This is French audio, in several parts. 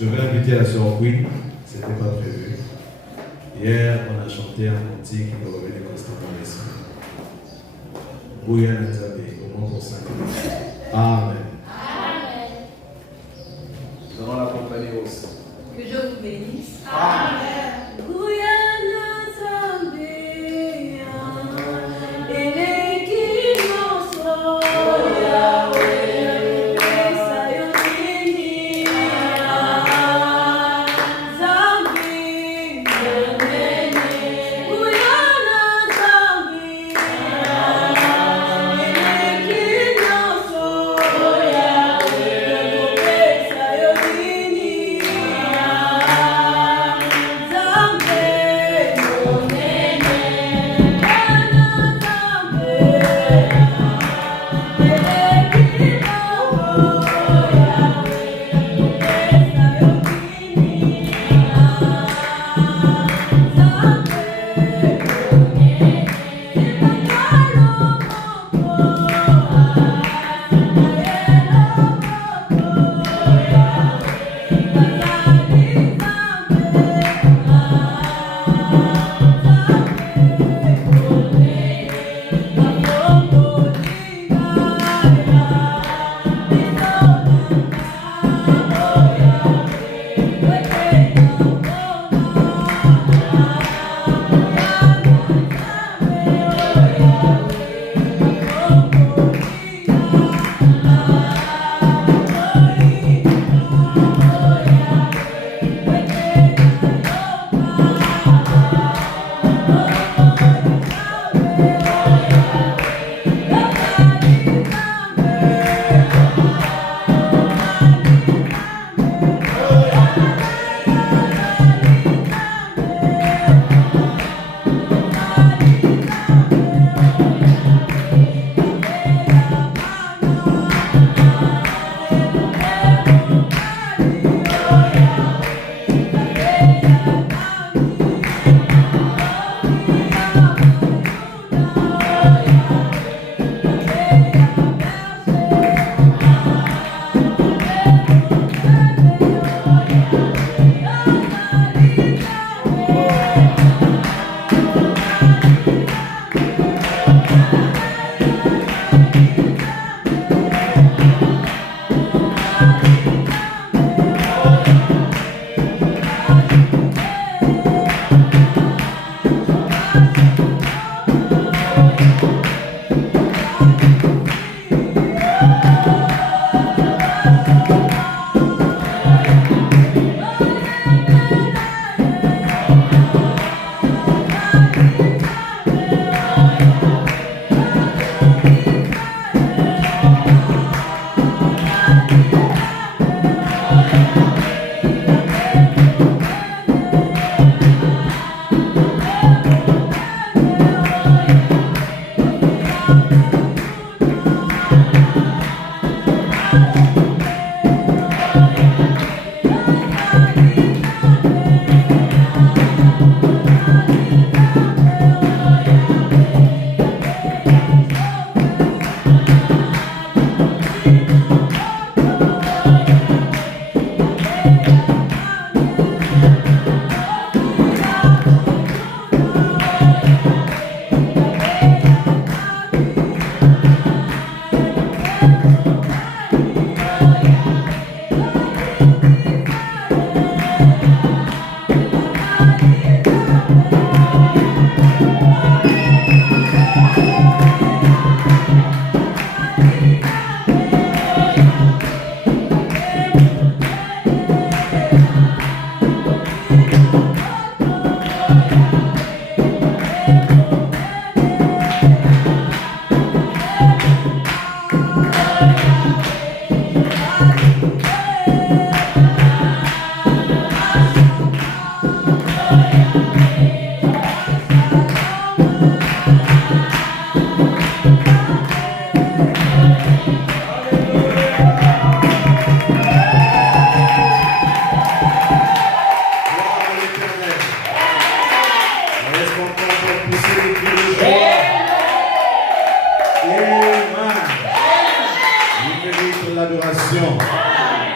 Je vais inviter la sœur Queen, ce n'était pas prévu. Hier, on a chanté un cantique qui nous revenait constamment à l'esprit. Bouya Nzabe, au nom pour 5 minutes. Amen. Amen. Nous allons l'accompagner aussi. Que Dieu vous bénisse. Amen. Bouya Nzabe, ele qui nous sauve. Oh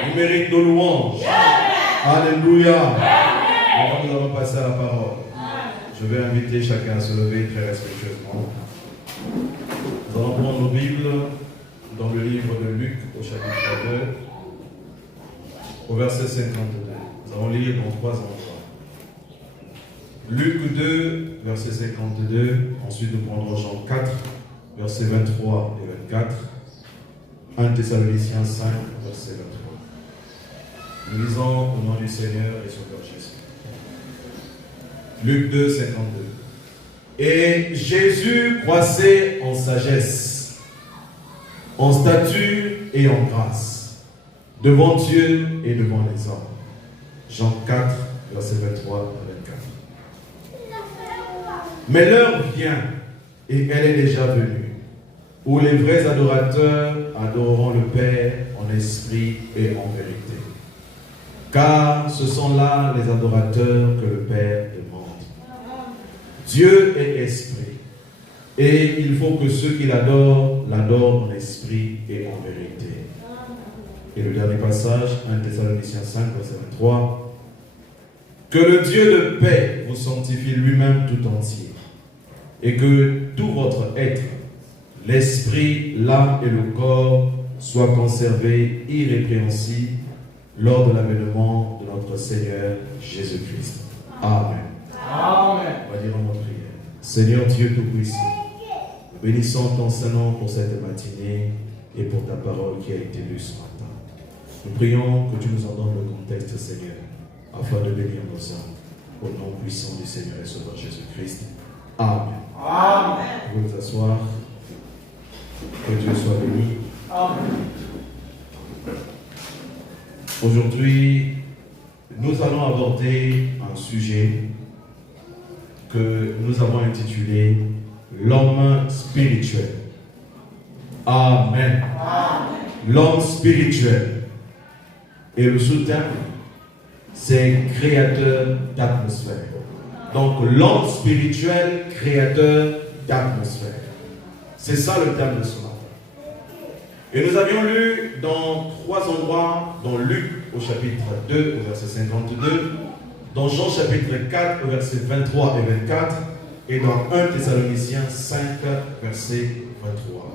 Il mérite nos louanges. Alléluia. Avant nous allons passer à la parole. Je vais inviter chacun à se lever très respectueusement. Nous allons prendre nos Bibles dans le livre de Luc au chapitre 2, au verset 52. Nous allons lire dans 3 endroits. Luc 2, verset 52. Ensuite, nous prendrons Jean 4, versets 23 et 24. 1 Thessaloniciens 5, verset 23. Nous lisons au nom du Seigneur et Sauveur Jésus. Luc 2, 52. Et Jésus croissait en sagesse, en stature et en grâce, devant Dieu et devant les hommes. Jean 4, verset 23 à 24. Mais l'heure vient, et elle est déjà venue, où les vrais adorateurs adoreront le Père en esprit et en vérité. Car ce sont là les adorateurs que le Père demande. Dieu est esprit, et il faut que ceux qui l'adorent, l'adorent en esprit et en vérité. Et le dernier passage, 1 Thessaloniciens 5, verset 23. Que le Dieu de paix vous sanctifie lui-même tout entier, et que tout votre être, l'esprit, l'âme et le corps soient conservés irrépréhensibles lors de l'avènement de notre Seigneur Jésus-Christ. Amen. Amen. On va dire en notre prière. Seigneur Dieu Tout-Puissant, nous bénissons ton Saint-Nom pour cette matinée et pour ta parole qui a été lue ce matin. Nous prions que tu nous en donnes le contexte, Seigneur, afin de bénir nos âmes. Au nom puissant du Seigneur et Sauveur Jésus-Christ. Amen. Amen. Vous pouvez vous asseoir. Que Dieu soit béni. Amen. Aujourd'hui, nous allons aborder un sujet que nous avons intitulé l'homme spirituel. Amen. Amen. L'homme spirituel. Et le sous-thème, c'est créateur d'atmosphère. Donc l'homme spirituel, créateur d'atmosphère. C'est ça le thème de ce matin. Et nous avions lu dans 3 endroits, dans Luc au chapitre 2 au verset 52, dans Jean chapitre 4 au verset 23 et 24, et dans 1 Thessaloniciens 5 verset 23.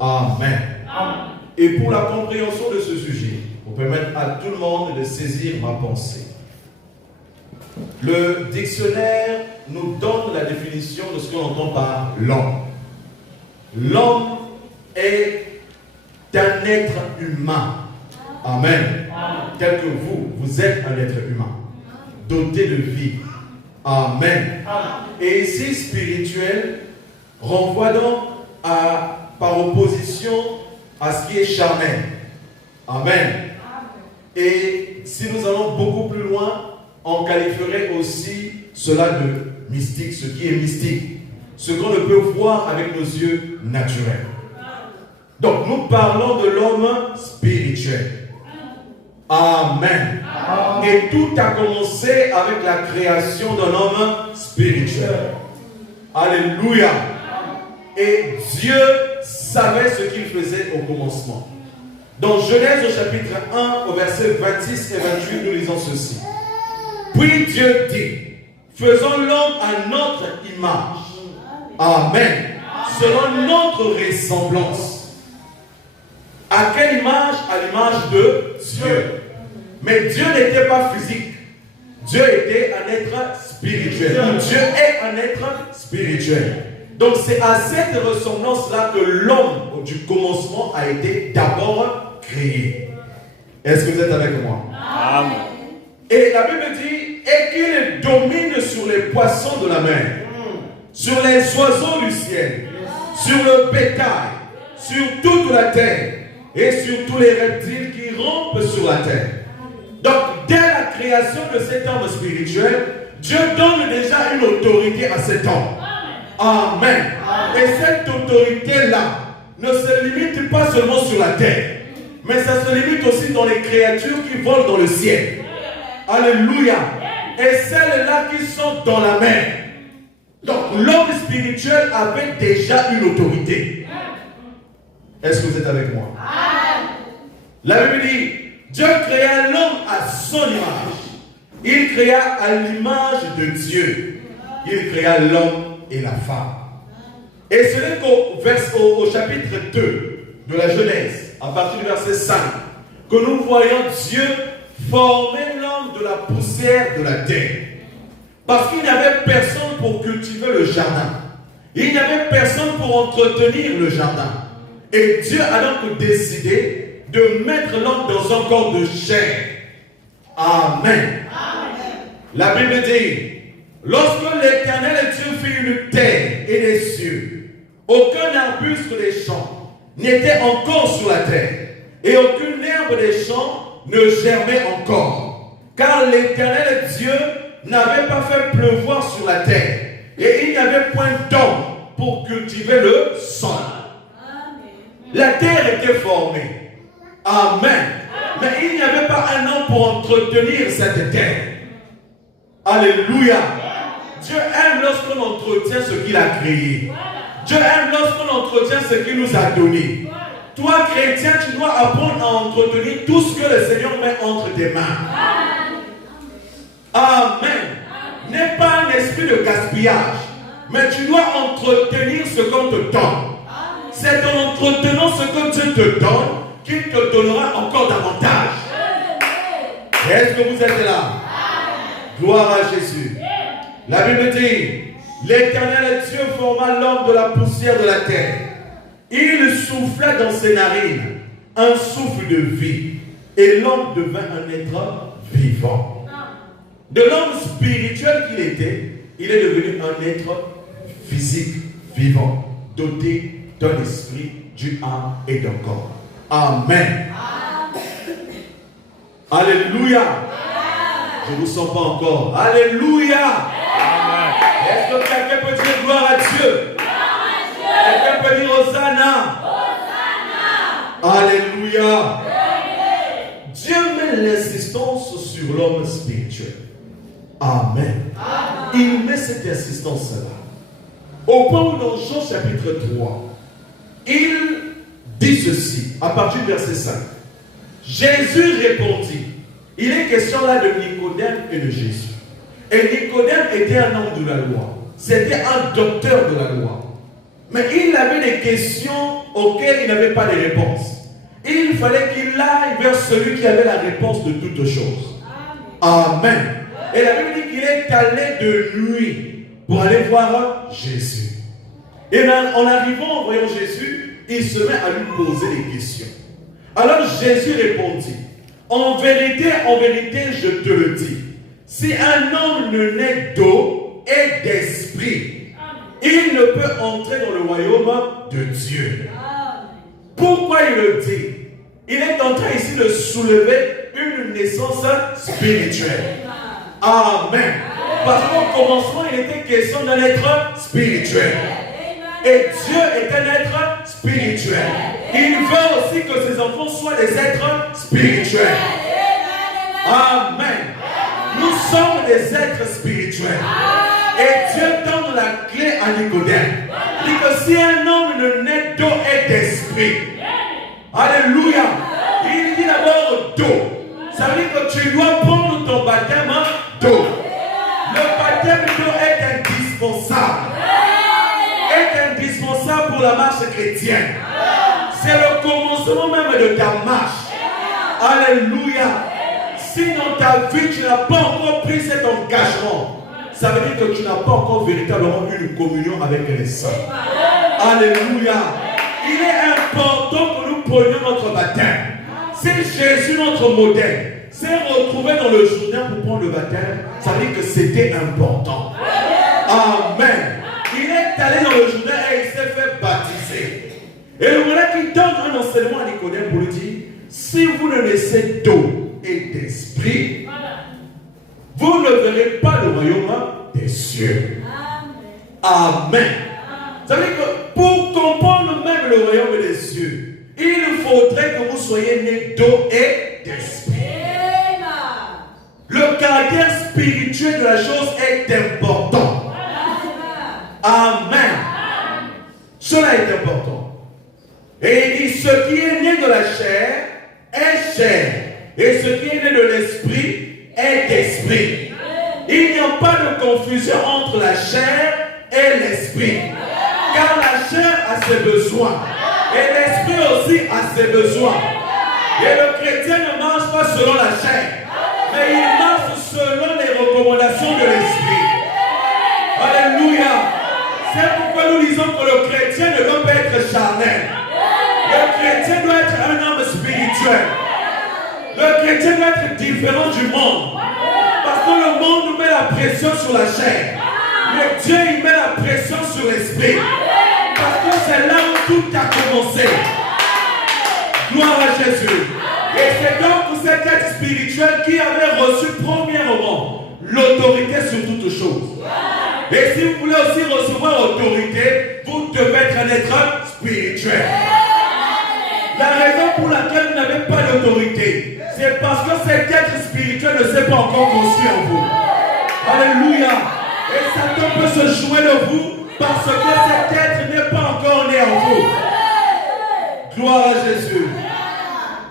Amen. Amen. Et pour la compréhension de ce sujet, pour permettre à tout le monde de saisir ma pensée, le dictionnaire nous donne la définition de ce qu'on entend par l'homme. L'homme est un être humain. Amen. Tel que vous êtes un être humain, doté de vie. Amen. Et ici, spirituel renvoie donc par opposition à ce qui est charnel. Amen. Et si nous allons beaucoup plus loin, on qualifierait aussi cela de mystique, ce qui est mystique, ce qu'on ne peut voir avec nos yeux naturels. Donc nous parlons de l'homme spirituel. Amen. Amen. Et tout a commencé avec la création d'un homme spirituel. Alléluia. Et Dieu savait ce qu'il faisait au commencement. Dans Genèse au chapitre 1 au verset 26 et 28, nous lisons ceci. Puis Dieu dit, faisons l'homme à notre image. Amen. Selon notre ressemblance. À quelle image? À l'image de Dieu. Mais Dieu n'était pas physique. Dieu était un être spirituel. Dieu est un être spirituel. Donc c'est à cette ressemblance-là que l'homme du commencement a été d'abord créé. Est-ce que vous êtes avec moi? Amen. Et la Bible dit, et qu'il domine sur les poissons de la mer, sur les oiseaux du ciel, sur le bétail, sur toute la terre, et sur tous les reptiles qui rampent sur la terre. Donc, dès la création de cet homme spirituel, Dieu donne déjà une autorité à cet homme. Amen. Et cette autorité-là ne se limite pas seulement sur la terre, mais ça se limite aussi dans les créatures qui volent dans le ciel. Alléluia. Et celles-là qui sont dans la mer. Donc, l'homme spirituel avait déjà une autorité. Est-ce que vous êtes avec moi? La Bible dit, Dieu créa l'homme à son image. Il créa à l'image de Dieu. Il créa l'homme et la femme. Et ce n'est qu'au chapitre 2 de la Genèse, à partir du verset 5, que nous voyons Dieu former l'homme de la poussière de la terre. Parce qu'il n'y avait personne pour cultiver le jardin. Il n'y avait personne pour entretenir le jardin. Et Dieu a donc décidé de mettre l'homme dans un corps de chair. Amen. La Bible dit, lorsque l'Éternel Dieu fit une terre et des cieux, aucun arbuste des champs n'était encore sur la terre, et aucune herbe des champs ne germait encore, car l'Éternel Dieu n'avait pas fait pleuvoir sur la terre, et il n'y avait point d'homme pour cultiver le sol. La terre était formée. Amen. Mais il n'y avait pas un homme pour entretenir cette terre. Alléluia. Dieu aime lorsqu'on entretient ce qu'il a créé. Dieu aime lorsqu'on entretient ce qu'il nous a donné. Toi, chrétien, tu dois apprendre à entretenir tout ce que le Seigneur met entre tes mains. Amen. N'est pas un esprit de gaspillage, mais tu dois entretenir ce qu'on te donne. C'est en entretenant ce que Dieu te donne qu'il te donnera encore davantage. Est-ce que vous êtes là? Gloire à Jésus. La Bible dit, l'Éternel Dieu forma l'homme de la poussière de la terre. Il souffla dans ses narines un souffle de vie, et l'homme devint un être vivant. De l'homme spirituel qu'il était, il est devenu un être physique, vivant, doté d'un esprit, d'une âme et d'un corps. Amen. Alléluia. Je ne vous sens pas encore. Alléluia. Est-ce que quelqu'un peut dire gloire à Dieu? Quelqu'un peut dire Hosanna? Alléluia. Dieu met l'insistance sur l'homme spirituel. Amen. Il met cette insistance-là. Au point où dans Jean chapitre 3, il dit ceci, à partir du verset 5. Jésus répondit. Il est question là de Nicodème et de Jésus. Et Nicodème était un homme de la loi. C'était un docteur de la loi. Mais il avait des questions auxquelles il n'avait pas de réponse. Il fallait qu'il aille vers celui qui avait la réponse de toutes choses. Amen. Et la Bible dit qu'il est allé de nuit pour aller voir Jésus. Et en arrivant, en voyant Jésus, il se met à lui poser des questions. Alors Jésus répondit, en vérité, je te le dis, si un homme ne naît d'eau et d'esprit, il ne peut entrer dans le royaume de Dieu. Pourquoi il le dit? Il est en train ici de soulever une naissance spirituelle. Amen. Parce qu'au commencement, il était question d'un être spirituel. Et Dieu est un être spirituel. Il veut aussi que ses enfants soient des êtres spirituels. Amen. Nous sommes des êtres spirituels. Et Dieu donne la clé à Nicodème. Il dit que si un homme ne naît d'eau et d'esprit, alléluia, il dit d'abord d'eau. Ça veut dire que tu dois prendre ton baptême d'eau. Le baptême d'eau est indispensable. Est indispensable pour la marche chrétienne. C'est le commencement même de ta marche. Alléluia. Si dans ta vie, tu n'as pas encore pris cet engagement, ça veut dire que tu n'as pas encore véritablement eu une communion avec les saints. Alléluia. Il est important que nous prenions notre baptême. C'est Jésus notre modèle. C'est retrouvé dans le Jourdain pour prendre le baptême. Ça veut dire que c'était important. Amen. Il est allé dans le Jourdain et il s'est fait baptiser. Et le voilà qui donne un enseignement à Nicodème pour lui dire, si vous ne laissez d'eau et d'esprit, vous ne verrez pas le royaume des cieux. Amen. Ça veut dire que pour comprendre même le royaume des cieux, il faudrait que vous soyez nés d'eau et d'esprit. Le caractère spirituel de la chose est important. Amen. Cela est important. Et il dit, ce qui est né de la chair est chair. Et ce qui est né de l'esprit est esprit. Il n'y a pas de confusion entre la chair et l'esprit. Car la chair a ses besoins. Et l'esprit aussi a ses besoins. Et le chrétien ne marche pas selon la chair. Mais il marche selon les recommandations de l'esprit. Alléluia. C'est pourquoi nous disons que le chrétien ne doit pas être charnel. Le chrétien doit être un homme spirituel. Le chrétien doit être différent du monde. Parce que le monde nous met la pression sur la chair. Mais Dieu il met la pression sur l'esprit. Parce que c'est là où tout a commencé. Gloire à Jésus. Et c'est donc cet être spirituel qui avait reçu premièrement l'autorité sur toutes choses. Et si vous voulez aussi recevoir l'autorité, vous devez être un être spirituel. La raison pour laquelle vous n'avez pas d'autorité, c'est parce que cet être spirituel ne s'est pas encore construit en vous. Alléluia. Et Satan peut se jouer de vous parce que cet être n'est pas encore né en vous. Gloire à Jésus.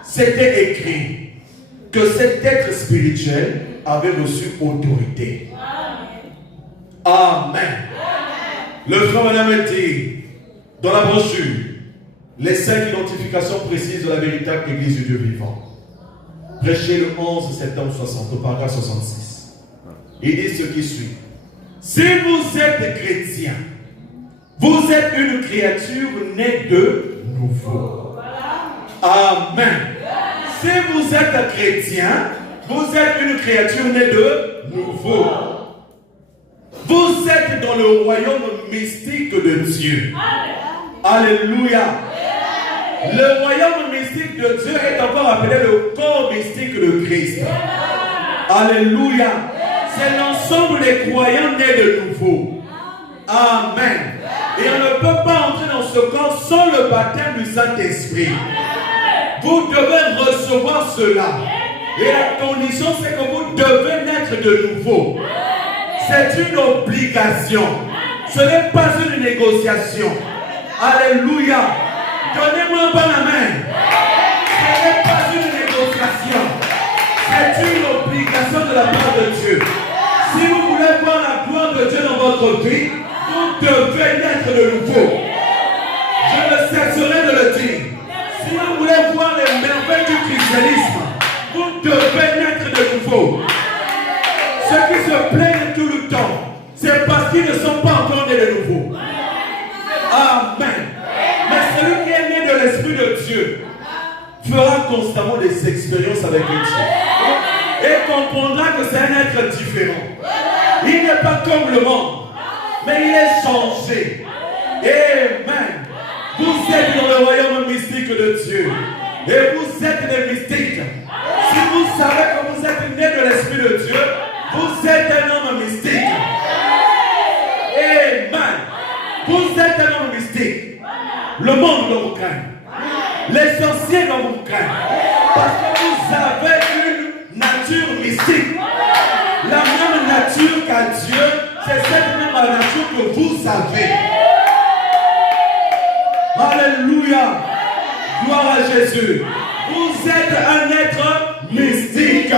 C'était écrit que cet être spirituel avait reçu autorité. Amen. Le frère Madame dit dans la brochure les 5 identifications précises de la véritable Église du Dieu vivant. Prêché le 11 septembre 60, au paragraphe 66. Il dit ce qui suit. Si vous êtes chrétien, vous êtes une créature née de nouveau. Amen. Si vous êtes chrétien, vous êtes une créature née de nouveau. Vous êtes dans le royaume mystique de Dieu. Alléluia. Le royaume mystique de Dieu est encore appelé le corps mystique de Christ. Alléluia. C'est l'ensemble des croyants nés de nouveau. Amen. Et on ne peut pas entrer dans ce corps sans le baptême du Saint-Esprit. Vous devez recevoir cela. Et la condition, c'est que vous devez naître de nouveau. C'est une obligation. Ce n'est pas une négociation. Alléluia. Donnez-moi un bon amen. Ce n'est pas une négociation. C'est une obligation de la part de Dieu. Si vous voulez voir la gloire de Dieu dans votre vie, vous devez naître de nouveau. Je ne cesserai de le dire. Si vous voulez voir les merveilles du christianisme, vous devez naître de nouveau. Ceux qui se plaignent tout le temps, c'est parce qu'ils ne sont pas encore nés de nouveau. Amen. Mais celui qui est né de l'Esprit de Dieu fera constamment des expériences avec Dieu. Et comprendra que c'est un être différent. Il n'est pas comme le monde, mais il est changé. Amen. Vous êtes dans le royaume mystique de Dieu. Et vous êtes des mystiques. Si vous savez que vous êtes né de l'Esprit de Dieu, vous êtes un homme mystique. Amen. Vous êtes un homme mystique. Le monde doit vous craindre. Les sorciers doivent vous craindre. Parce que vous avez une nature mystique. La même nature qu'à Dieu, c'est cette même nature que vous avez. Alléluia. Gloire à Jésus. Vous êtes un être mystique.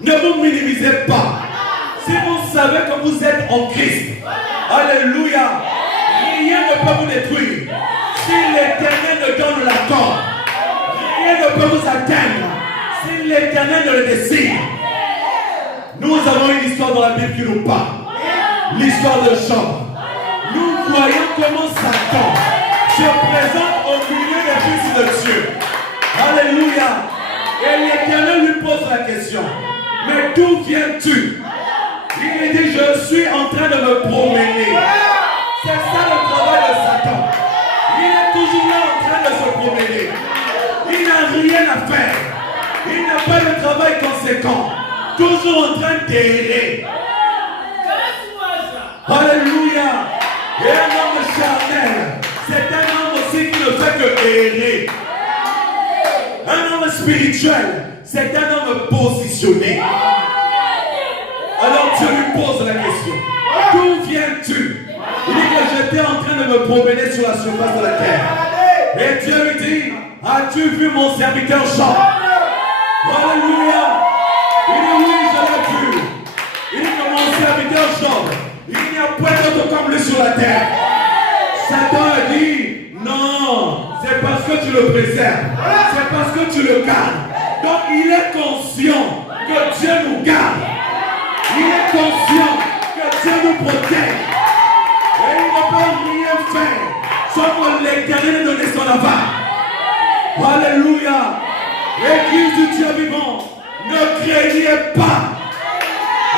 Ne vous minimisez pas. Si vous savez que vous êtes en Christ, alléluia, rien ne peut vous détruire. Si Si l'Éternel ne donne l'accord, rien ne peut vous atteindre. Si l'Éternel ne le décide. Nous avons une histoire dans la Bible qui nous parle. L'histoire de Job. Nous voyons comment Satan se présente au milieu des fils de Dieu. Alléluia. Et l'Éternel lui pose la question. Mais d'où viens-tu? Il lui dit, je suis en train de me promener. C'est ça le travail de Satan. Il est toujours là en train de se promener. Il n'a rien à faire. Il n'a pas de travail conséquent. Toujours en train d'errer. Alléluia. Et un homme charnel, c'est un homme aussi qui ne fait que errer. Un homme spirituel, c'est un homme positionné. Alors Dieu lui pose la question. D'où viens-tu? Il dit que j'étais en train de me promener sur la surface de la terre. Et Dieu lui dit, as-tu vu mon serviteur Job? Alléluia. Il dit oui, je l'ai vu. Il dit que mon serviteur Job, il n'y a point d'autre comme lui sur la terre. Satan a dit, non, c'est parce que tu le préserves. C'est parce que tu le gardes. Donc il est conscient que Dieu nous garde. Il est conscient que Dieu nous protège. Et il ne peut rien faire sans que l'Éternel ait donné son aval. Alléluia. Église du Dieu vivant, ne craignez pas.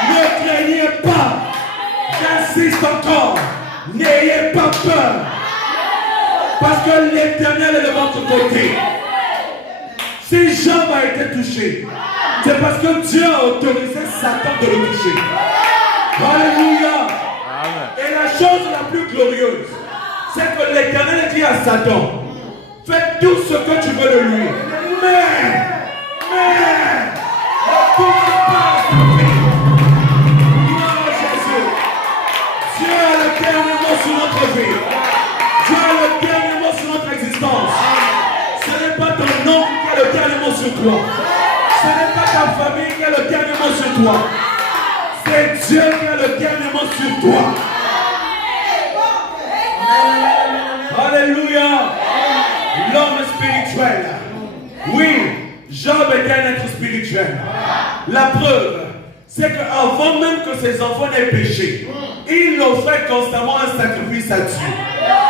Ne craignez pas. J'insiste encore. N'ayez pas peur. Parce que l'Éternel est de votre côté. Si Job a été touché, c'est parce que Dieu a autorisé Satan de le toucher. Alléluia. Et la chose la plus glorieuse, c'est que l'Éternel dit à Satan, fais tout ce que tu veux de lui. Mais, ne touche pas à sa vie. Gloire à Jésus. Dieu a le dernier mot sur notre vie. Dieu a le dernier mot sur notre existence. Ce n'est pas ton nom qui a le dernier mot sur toi. Ce n'est pas ta famille qui a le dernier mot sur toi. C'est Dieu qui a le dernier mot sur toi. Alléluia. L'homme spirituel. Oui, Job était un être spirituel. La preuve, c'est qu'avant même que ses enfants n'aient péché, il offrait constamment un sacrifice à Dieu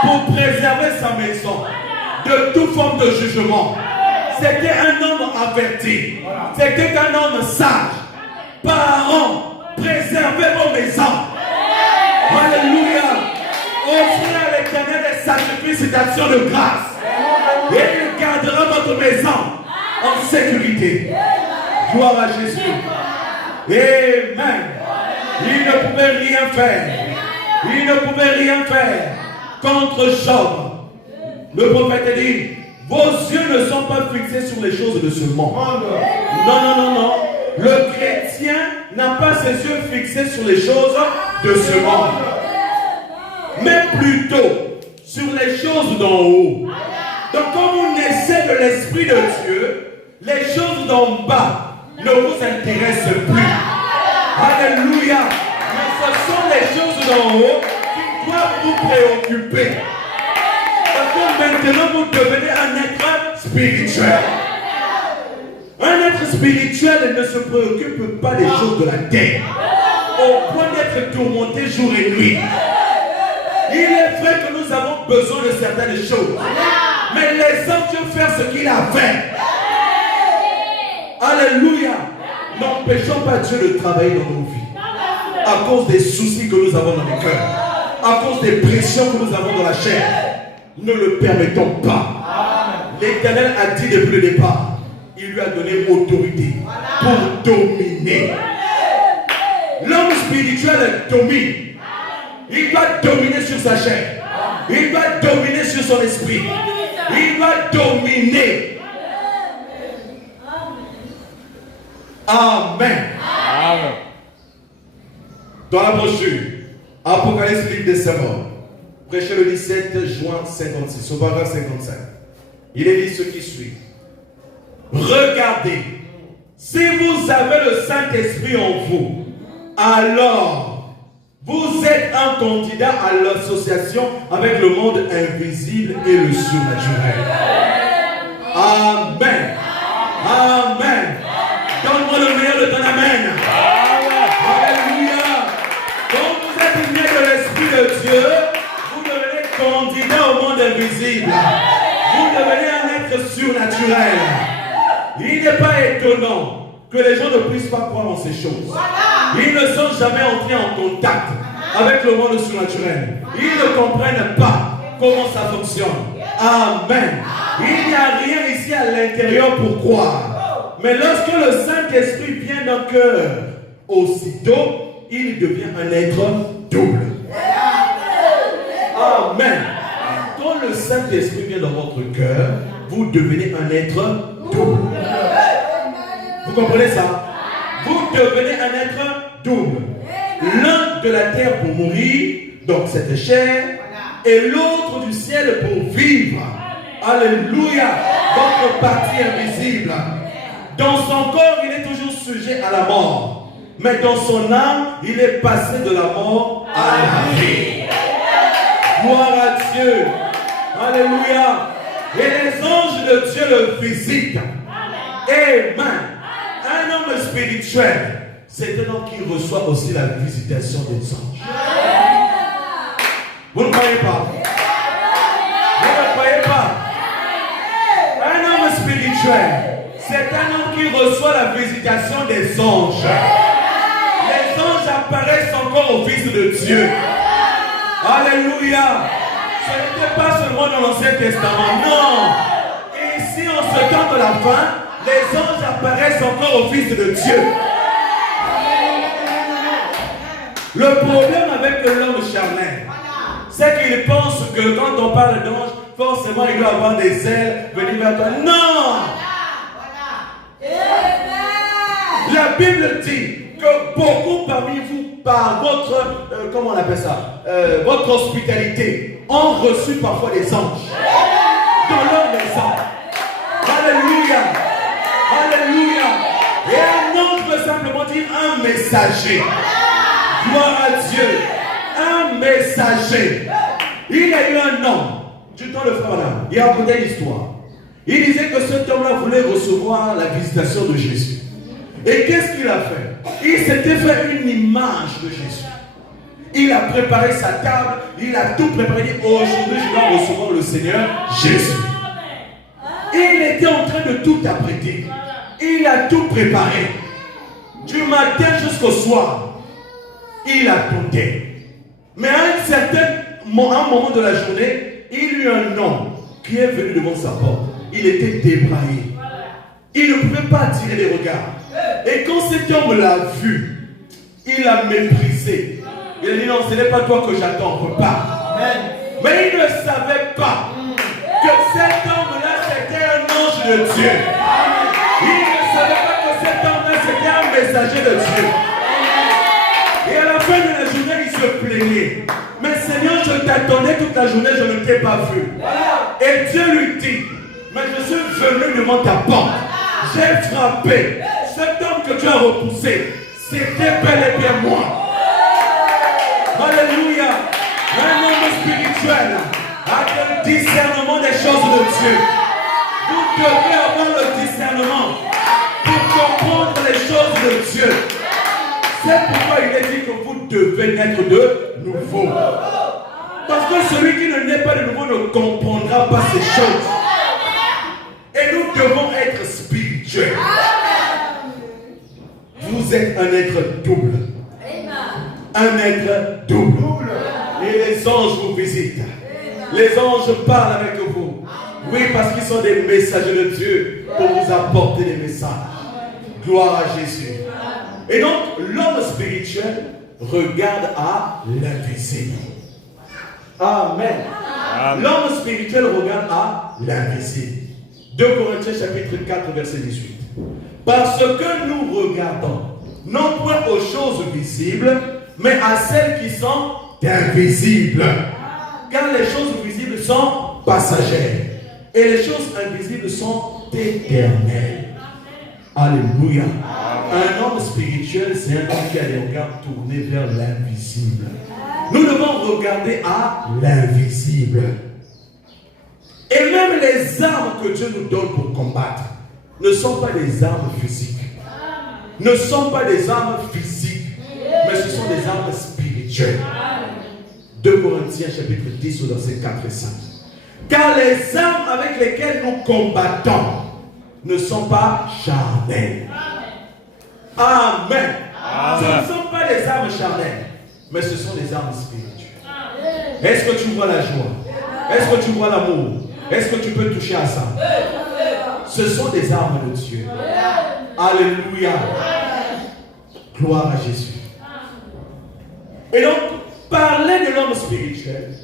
pour préserver sa maison de toute forme de jugement. C'était un homme averti. C'était un homme sage. Parents, préservez vos maisons. Alléluia. Offrez à l'Éternel des sacrifices d'action de grâce. Et il gardera votre maison en sécurité. Gloire à Jésus. Amen. Il ne pouvait rien faire. Il ne pouvait rien faire contre Job. Le prophète dit, vos yeux ne sont pas fixés sur les choses de ce monde. Non, non, non, non. Le chrétien n'a pas ses yeux fixés sur les choses de ce monde, mais plutôt sur les choses d'en haut. Donc quand vous naissez de l'Esprit de Dieu, les choses d'en bas ne vous intéressent plus. Alléluia. Mais ce sont les choses d'en haut qui doivent vous préoccuper. Parce que maintenant vous devenez un être spirituel. Un être spirituel ne se préoccupe pas des choses de la terre, au point d'être tourmenté jour et nuit. Il est vrai que nous avons besoin de certaines choses, mais laissons Dieu faire ce qu'il a fait. Alléluia. N'empêchons pas Dieu de travailler dans nos vies à cause des soucis que nous avons dans les cœurs, à cause des pressions que nous avons dans la chair. Ne le permettons pas. L'Éternel a dit depuis le départ, il lui a donné autorité pour dominer. L'homme spirituel domine. Il va dominer sur sa chair. Il va dominer sur son esprit. Il va dominer. Amen. Amen. Dans la brochure, Apocalypse livre des sermons, prêché le 17 juin 56, au paragraphe 55, il est dit ce qui suit. Regardez, si vous avez le Saint-Esprit en vous, alors Vous êtes un candidat à l'association avec le monde invisible et le surnaturel. Amen. Amen. Donne-moi le meilleur de ton amen. Alléluia. Quand vous êtes né de l'Esprit de Dieu, vous devenez candidat au monde invisible. Vous devenez un être surnaturel. Il n'est pas étonnant que les gens ne puissent pas croire en ces choses. Ils ne sont jamais entrés en contact avec le monde surnaturel. Ils ne comprennent pas comment ça fonctionne. Amen. Il n'y a rien ici à l'intérieur pour croire. Mais lorsque le Saint-Esprit vient dans le cœur, aussitôt, il devient un être double. Amen. Quand le Saint-Esprit vient dans votre cœur, vous devenez un être double. Vous comprenez ça? Vous devenez un être double. L'un de la terre pour mourir, donc cette chair, et l'autre du ciel pour vivre. Alléluia. Votre partie invisible. Dans son corps, il est toujours sujet à la mort. Mais dans son âme, il est passé de la mort à la vie. Gloire à Dieu. Alléluia. Et les anges de Dieu le visitent. Amen. Un homme spirituel, c'est un homme qui reçoit aussi la visitation des anges. Vous ne croyez pas? Vous ne croyez pas? Un homme spirituel, c'est un homme qui reçoit la visitation des anges. Les anges apparaissent encore au Fils de Dieu. Alléluia. Ce n'était pas seulement dans l'Ancien Testament, non. Ici, en ce temps de la fin, les anges apparaissent encore au Fils de Dieu. Le problème avec l'homme charnel, c'est qu'il pense que quand on parle d'ange, forcément il doit avoir des ailes, venir vers toi. Non! La Bible dit que beaucoup parmi vous, par votre, comment on appelle ça, votre hospitalité, ont reçu parfois des anges. Dans leur maison. Alléluia! Alléluia! Et un ange veut simplement dire un messager. Gloire à Dieu. Un messager. Il y a eu un homme du temps de frère là. Il a raconté l'histoire. Il disait que cet homme-là voulait recevoir la visitation de Jésus. Et qu'est-ce qu'il a fait? Il s'était fait une image de Jésus. Il a préparé sa table. Il a tout préparé. Aujourd'hui, je vais recevoir le Seigneur Jésus. Il était en train de tout apprêter. Il a tout préparé. Du matin jusqu'au soir. Il attendait. Mais à un certain moment de la journée, il y eut un homme qui est venu devant sa porte. Il était débraillé. Il ne pouvait pas attirer les regards. Et quand cet homme l'a vu, il l'a méprisé. Il a dit non, ce n'est pas toi que j'attends, repars. Mais il ne savait pas que cet homme-là c'était un ange de Dieu. Il ne savait pas que cet homme-là c'était un messager de Dieu. Et à la fin de la journée, il se plaignait. Mais Seigneur, je t'attendais toute la journée, je ne t'ai pas vu. Et Dieu lui dit, mais je suis venu devant ta porte. J'ai frappé. Cet homme que tu as repoussé, c'était bel et bien moi. Alléluia. Un homme spirituel a le discernement des choses de Dieu. Vous devez avoir le discernement pour comprendre les choses de Dieu. C'est pourquoi il est dit que vous devez naître de nouveau. Parce que celui qui ne naît pas de nouveau ne comprendra pas ces choses. Et nous devons être spirituels. Vous êtes un être double. Un être double. Et les anges vous visitent. Les anges parlent avec vous. Oui, parce qu'ils sont des messagers de Dieu pour vous apporter des messages. Gloire à Jésus. Et donc, l'homme spirituel regarde à l'invisible. Amen. L'homme spirituel regarde à l'invisible. 2 Corinthiens chapitre 4 verset 18. Parce que nous regardons non point aux choses visibles, mais à celles qui sont invisibles. Car les choses visibles sont passagères et les choses invisibles sont éternelles. Alléluia. Un homme spirituel, c'est un homme qui a les regards tournés vers l'invisible. Nous devons regarder à l'invisible. Et même les armes que Dieu nous donne pour combattre ne sont pas des armes physiques. Ne sont pas des armes physiques, mais ce sont des armes spirituelles. 2 Corinthiens chapitre 10 au verset 4 et 5. Car les armes avec lesquelles nous combattons ne sont pas charnelles. Amen. Ce ne sont pas des armes charnelles, mais ce sont des armes spirituelles. Est-ce que tu vois la joie? Est-ce que tu vois l'amour? Est-ce que tu peux toucher à ça? Ce sont des armes de Dieu. Alléluia. Gloire à Jésus. Et donc, parler de l'homme spirituel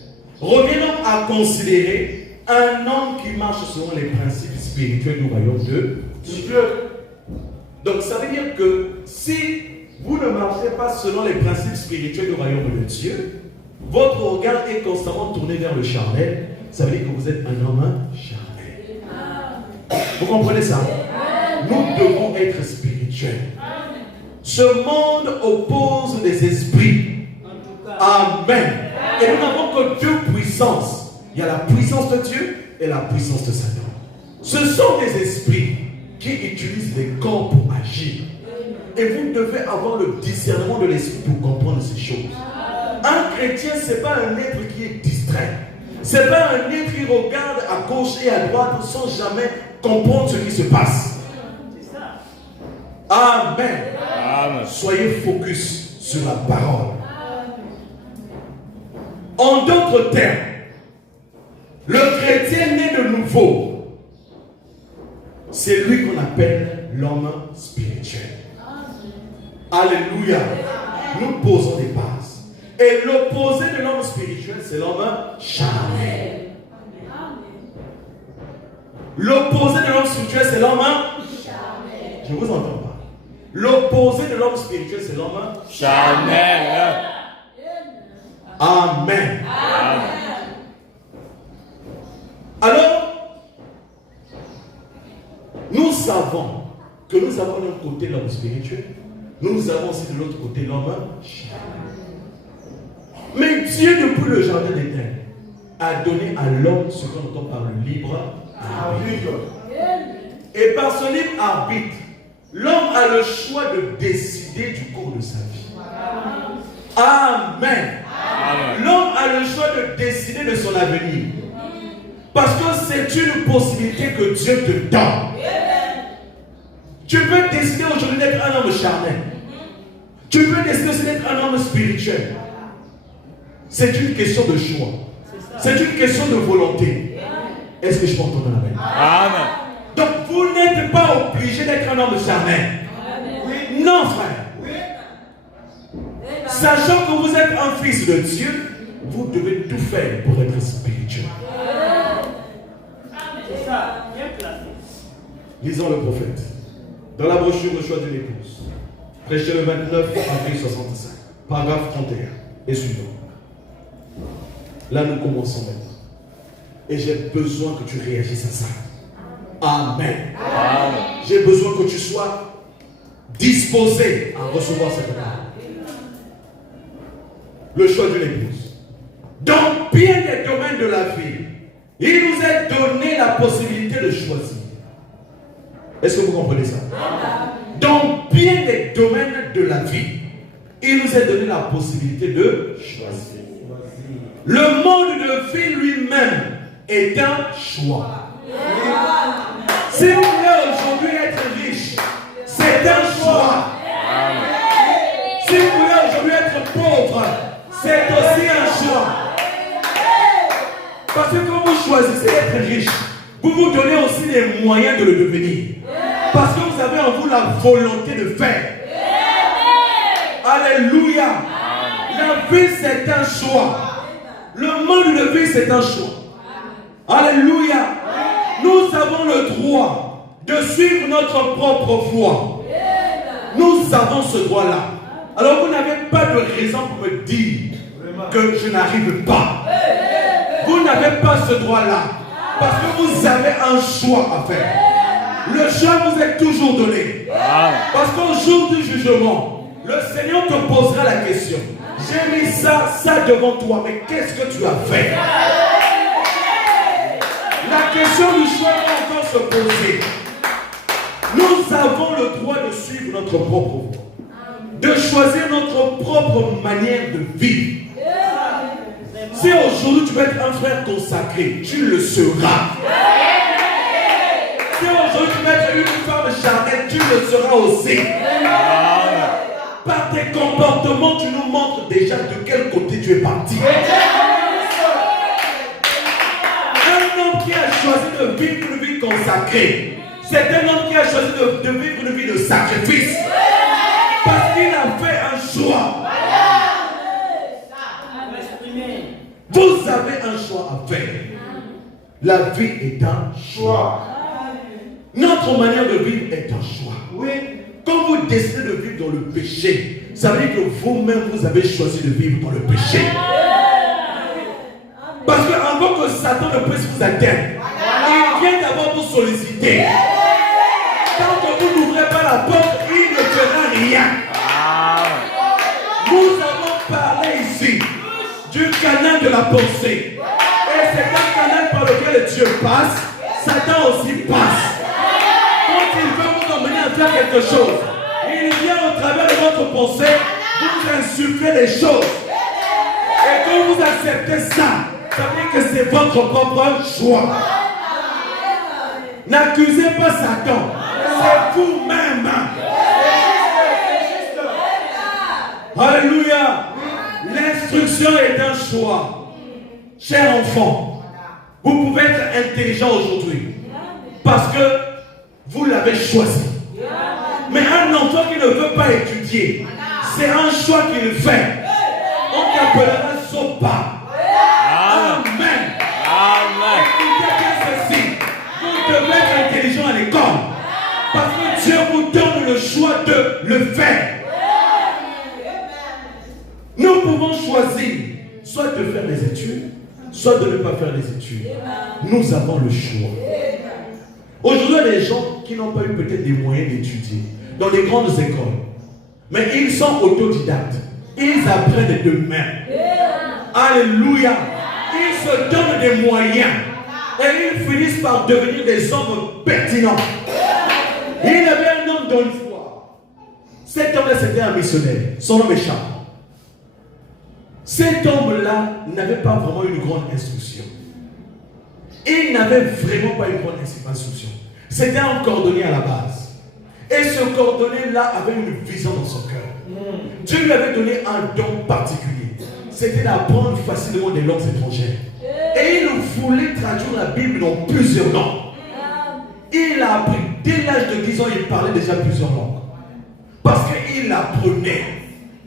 revient donc à considérer un homme qui marche selon les principes spirituels du royaume de Dieu. Donc, ça veut dire que si vous ne marchez pas selon les principes spirituels du royaume de Dieu, votre regard est constamment tourné vers le charnel. Ça veut dire que vous êtes un homme charnel. Vous comprenez ça? Nous devons être spirituels. Ce monde oppose des esprits. Amen. Et nous n'avons que deux puissances. Il y a la puissance de Dieu et la puissance de Satan. Ce sont des esprits qui utilisent les corps pour agir. Et vous devez avoir le discernement de l'esprit pour comprendre ces choses. Un chrétien, ce n'est pas un être qui est distrait. Ce n'est pas un être qui regarde à gauche et à droite sans jamais comprendre ce qui se passe. Amen. Amen. Soyez focus sur la parole. En d'autres termes, le chrétien né de nouveau, c'est lui qu'on appelle l'homme spirituel. Alléluia. Nous posons des bases. Et l'opposé de l'homme spirituel, c'est l'homme charnel. L'opposé de l'homme spirituel, c'est l'homme charnel. Je vous entends pas. L'opposé de l'homme spirituel, c'est l'homme charnel. Amen. Amen. Alors, nous savons que nous avons d'un côté l'homme spirituel, nous avons aussi de l'autre côté l'homme charnel. Mais Dieu, depuis le jardin d'Éden, a donné à l'homme ce qu'on entend par le libre arbitre. Et par ce libre arbitre, l'homme a le choix de décider du cours de sa vie. Amen. L'homme a le choix de décider de son avenir. Parce que c'est une possibilité que Dieu te donne. Tu peux décider aujourd'hui d'être un homme charnel. Tu peux décider aussi d'être un homme spirituel. C'est une question de choix. C'est une question de volonté. Est-ce que je peux entendre un amen? Amen. Donc vous n'êtes pas obligé d'être un homme charnel. Non, frère. Sachant que vous êtes un fils de Dieu, vous devez tout faire pour être spirituel. C'est ça, bien placé. Lisons le prophète. Dans la brochure Le choix d'une épouse, prêché le 29 avril 65, paragraphe 31 et suivant. Là, nous commençons maintenant. Et j'ai besoin que tu réagisses à ça. Amen. Amen. J'ai besoin que tu sois disposé à recevoir cette parole. Le choix d'une épouse. Dans bien des domaines de la vie, il nous est donné la possibilité de choisir. Est-ce que vous comprenez ça? Dans bien des domaines de la vie, il nous est donné la possibilité de choisir. Le mode de vie lui-même est un choix. Si vous voulez aujourd'hui être riche, c'est un choix. Si vous voulez aujourd'hui être pauvre, c'est aussi un choix. Parce que quand vous choisissez d'être riche, vous vous donnez aussi les moyens de le devenir. Parce que vous avez en vous la volonté de faire. Alléluia. La vie, c'est un choix. Le mode de vie, c'est un choix. Alléluia. Nous avons le droit de suivre notre propre voie. Nous avons ce droit-là. Alors vous n'avez pas de raison pour me dire que je n'arrive pas. Vous n'avez pas ce droit-là. Parce que vous avez un choix à faire. Le choix vous est toujours donné. Parce qu'au jour du jugement, le Seigneur te posera la question. J'ai mis ça devant toi, mais qu'est-ce que tu as fait? La question du choix va encore se poser. Nous avons le droit de suivre notre propre voie, de choisir notre propre manière de vivre. Si aujourd'hui tu veux être un frère consacré, tu le seras. Si aujourd'hui tu veux être une femme charnelle, tu le seras aussi. Par tes comportements, tu nous montres déjà de quel côté tu es parti. Un homme qui a choisi de vivre une vie consacrée, c'est un homme qui a choisi de vivre une vie de sacrifice. Parce qu'il a fait un choix. Vous avez un choix à faire. La vie est un choix. Notre manière de vivre est un choix. Oui. Quand vous décidez de vivre dans le péché, ça veut dire que vous-même vous avez choisi de vivre dans le péché. Parce qu'avant que Satan ne puisse vous atteindre, il vient d'abord vous solliciter. Tant que vous n'ouvrez pas la porte, il ne fera rien. Nous avons parlé ici du canal de la pensée. Et c'est un canal par lequel Dieu passe, Satan aussi passe. Quand il veut vous emmener à faire quelque chose, il vient au travers de votre pensée vous insuffler des choses. Et quand vous acceptez ça, ça veut dire que c'est votre propre choix. N'accusez pas Satan, c'est vous-même. Alléluia. L'instruction est un choix. Cher enfant, vous pouvez être intelligent aujourd'hui parce que vous l'avez choisi. Mais un enfant qui ne veut pas étudier, c'est un choix qu'il fait. On t'appellera Sopa. Amen. Écoutez bien ceci. Vous devez être intelligent à l'école parce que Dieu vous donne le choix de le faire. Nous pouvons choisir soit de faire les études, soit de ne pas faire les études. Nous avons le choix. Aujourd'hui, il y a des gens qui n'ont pas eu peut-être des moyens d'étudier dans les grandes écoles. Mais ils sont autodidactes. Ils apprennent d'eux-mêmes. Alléluia. Ils se donnent des moyens. Et ils finissent par devenir des hommes pertinents. Il y avait un homme dans une foi. Cet homme-là, c'était un missionnaire. Son nom est Charles. Cet homme-là n'avait pas vraiment une grande instruction. Il n'avait vraiment pas une grande instruction. C'était un cordonnier à la base. Et ce cordonnier-là avait une vision dans son cœur. Dieu lui avait donné un don particulier. C'était d'apprendre facilement des langues étrangères. Et il voulait traduire la Bible dans plusieurs langues. Il a appris. Dès l'âge de 10 ans, il parlait déjà plusieurs langues. Parce qu'il apprenait.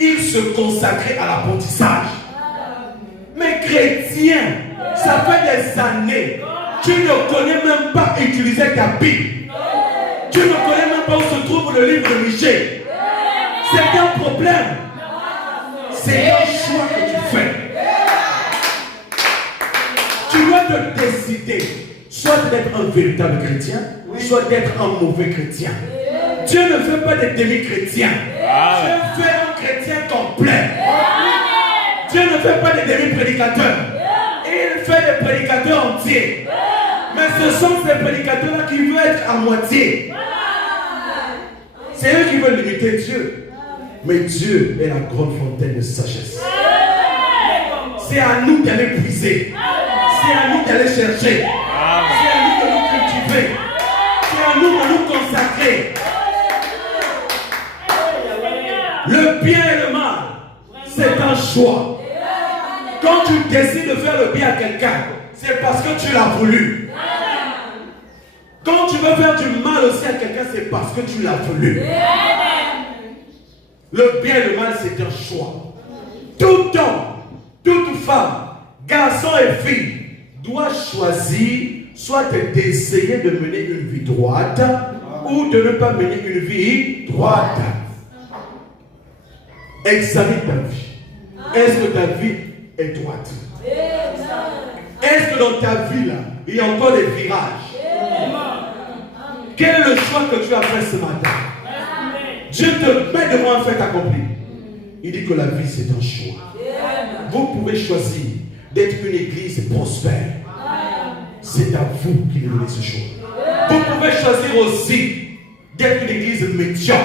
Il se consacrait à l'apprentissage. Mais chrétien, ça fait des années, tu ne connais même pas utiliser ta Bible. Tu ne connais même pas où se trouve le livre de Michée. C'est un problème. C'est un choix que tu fais. Tu dois te décider, soit d'être un véritable chrétien, soit d'être un mauvais chrétien. Dieu ne fait pas des demi-chrétiens. Dieu fait un chrétien complet. Dieu ne fait pas des demi-prédicateurs. Il fait des prédicateurs entiers. Mais ce sont ces prédicateurs-là qui veulent être à moitié. C'est eux qui veulent limiter Dieu. Mais Dieu est la grande fontaine de sagesse. C'est à nous d'aller puiser. C'est à nous d'aller chercher. C'est à nous de nous cultiver. C'est à nous de nous consacrer. Le bien et le mal, c'est un choix. Quand tu décides de faire le bien à quelqu'un, c'est parce que tu l'as voulu. Quand tu veux faire du mal aussi à quelqu'un, c'est parce que tu l'as voulu. Le bien et le mal, c'est un choix. Tout homme, toute femme, garçon et fille doit choisir soit d'essayer de mener une vie droite ou de ne pas mener une vie droite. Examine ta vie. Est-ce que ta vie est droite? Est-ce que dans ta vie là, il y a encore des virages? Quel est le choix que tu as fait ce matin? Dieu te met devant un fait accompli. Il dit que la vie c'est un choix. Vous pouvez choisir d'être une église prospère. C'est à vous qu'il est donné ce choix. Vous pouvez choisir aussi d'être une église médiocre.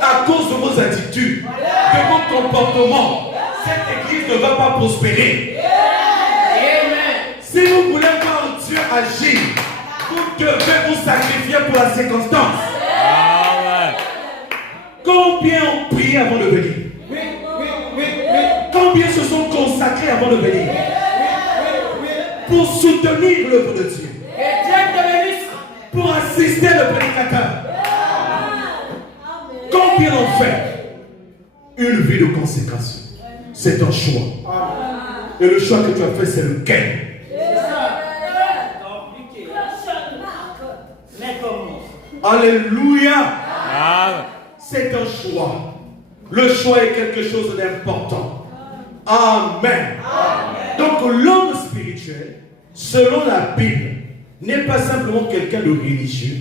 À cause de vos attitudes, de vos comportements, cette église ne va pas prospérer. Si vous voulez voir Dieu agir, vous devez vous sacrifier pour la circonstance. Combien ont prié avant de venir? Combien se sont consacrés avant de venir? Pour soutenir l'œuvre de Dieu. Pour assister le prédicateur. Combien ont fait une vie de consécration? C'est un choix. Et le choix que tu as fait, c'est lequel? Alléluia. C'est un choix. Le choix est quelque chose d'important. Amen. Donc l'homme spirituel, selon la Bible, n'est pas simplement quelqu'un de religieux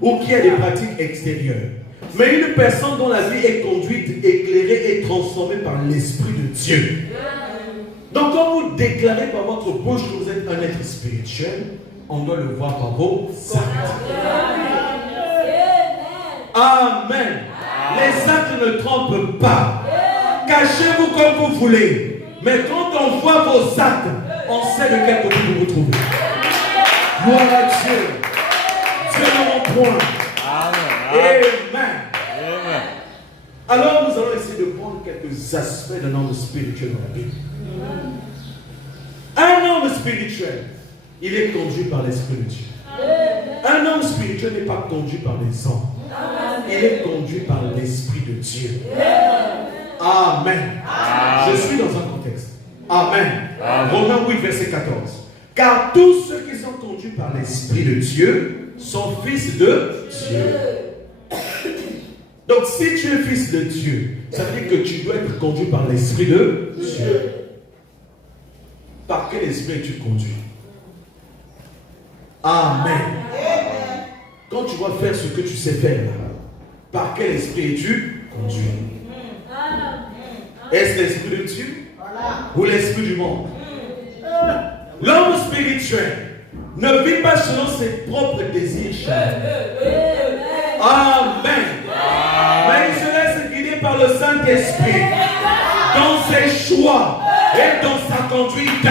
ou qui a des pratiques extérieures, mais une personne dont la vie est conduite, éclairée et transformée par l'Esprit de Dieu. Donc quand vous déclarez par votre bouche que vous êtes un être spirituel, on doit le voir par vos actes. Amen. Les actes ne trompent pas. Cachez-vous comme vous voulez. Mais quand on voit vos actes, on sait de quel côté vous vous trouvez. Gloire à Dieu. Dieu est mon point. Amen. Alors nous allons essayer de prendre quelques aspects d'un homme spirituel dans la Bible. Un homme spirituel, il est conduit par l'Esprit de Dieu. Un homme spirituel n'est pas conduit par les hommes. Il est conduit par l'Esprit de Dieu. Amen. Je suis dans un contexte. Amen. Romains 8, verset 14. Car tous ceux qui sont conduits par l'Esprit de Dieu sont fils de Dieu. Donc si tu es fils de Dieu, ça veut dire que tu dois être conduit par l'Esprit de Dieu. Par quel esprit es-tu conduit? Amen. Quand tu vas faire ce que tu sais faire, par quel esprit es-tu conduit? Est-ce l'esprit de Dieu ou l'esprit du monde? L'homme spirituel ne vit pas selon ses propres désirs charnels. Amen. Mais il se laisse guider par le Saint-Esprit dans ses choix et dans sa conduite.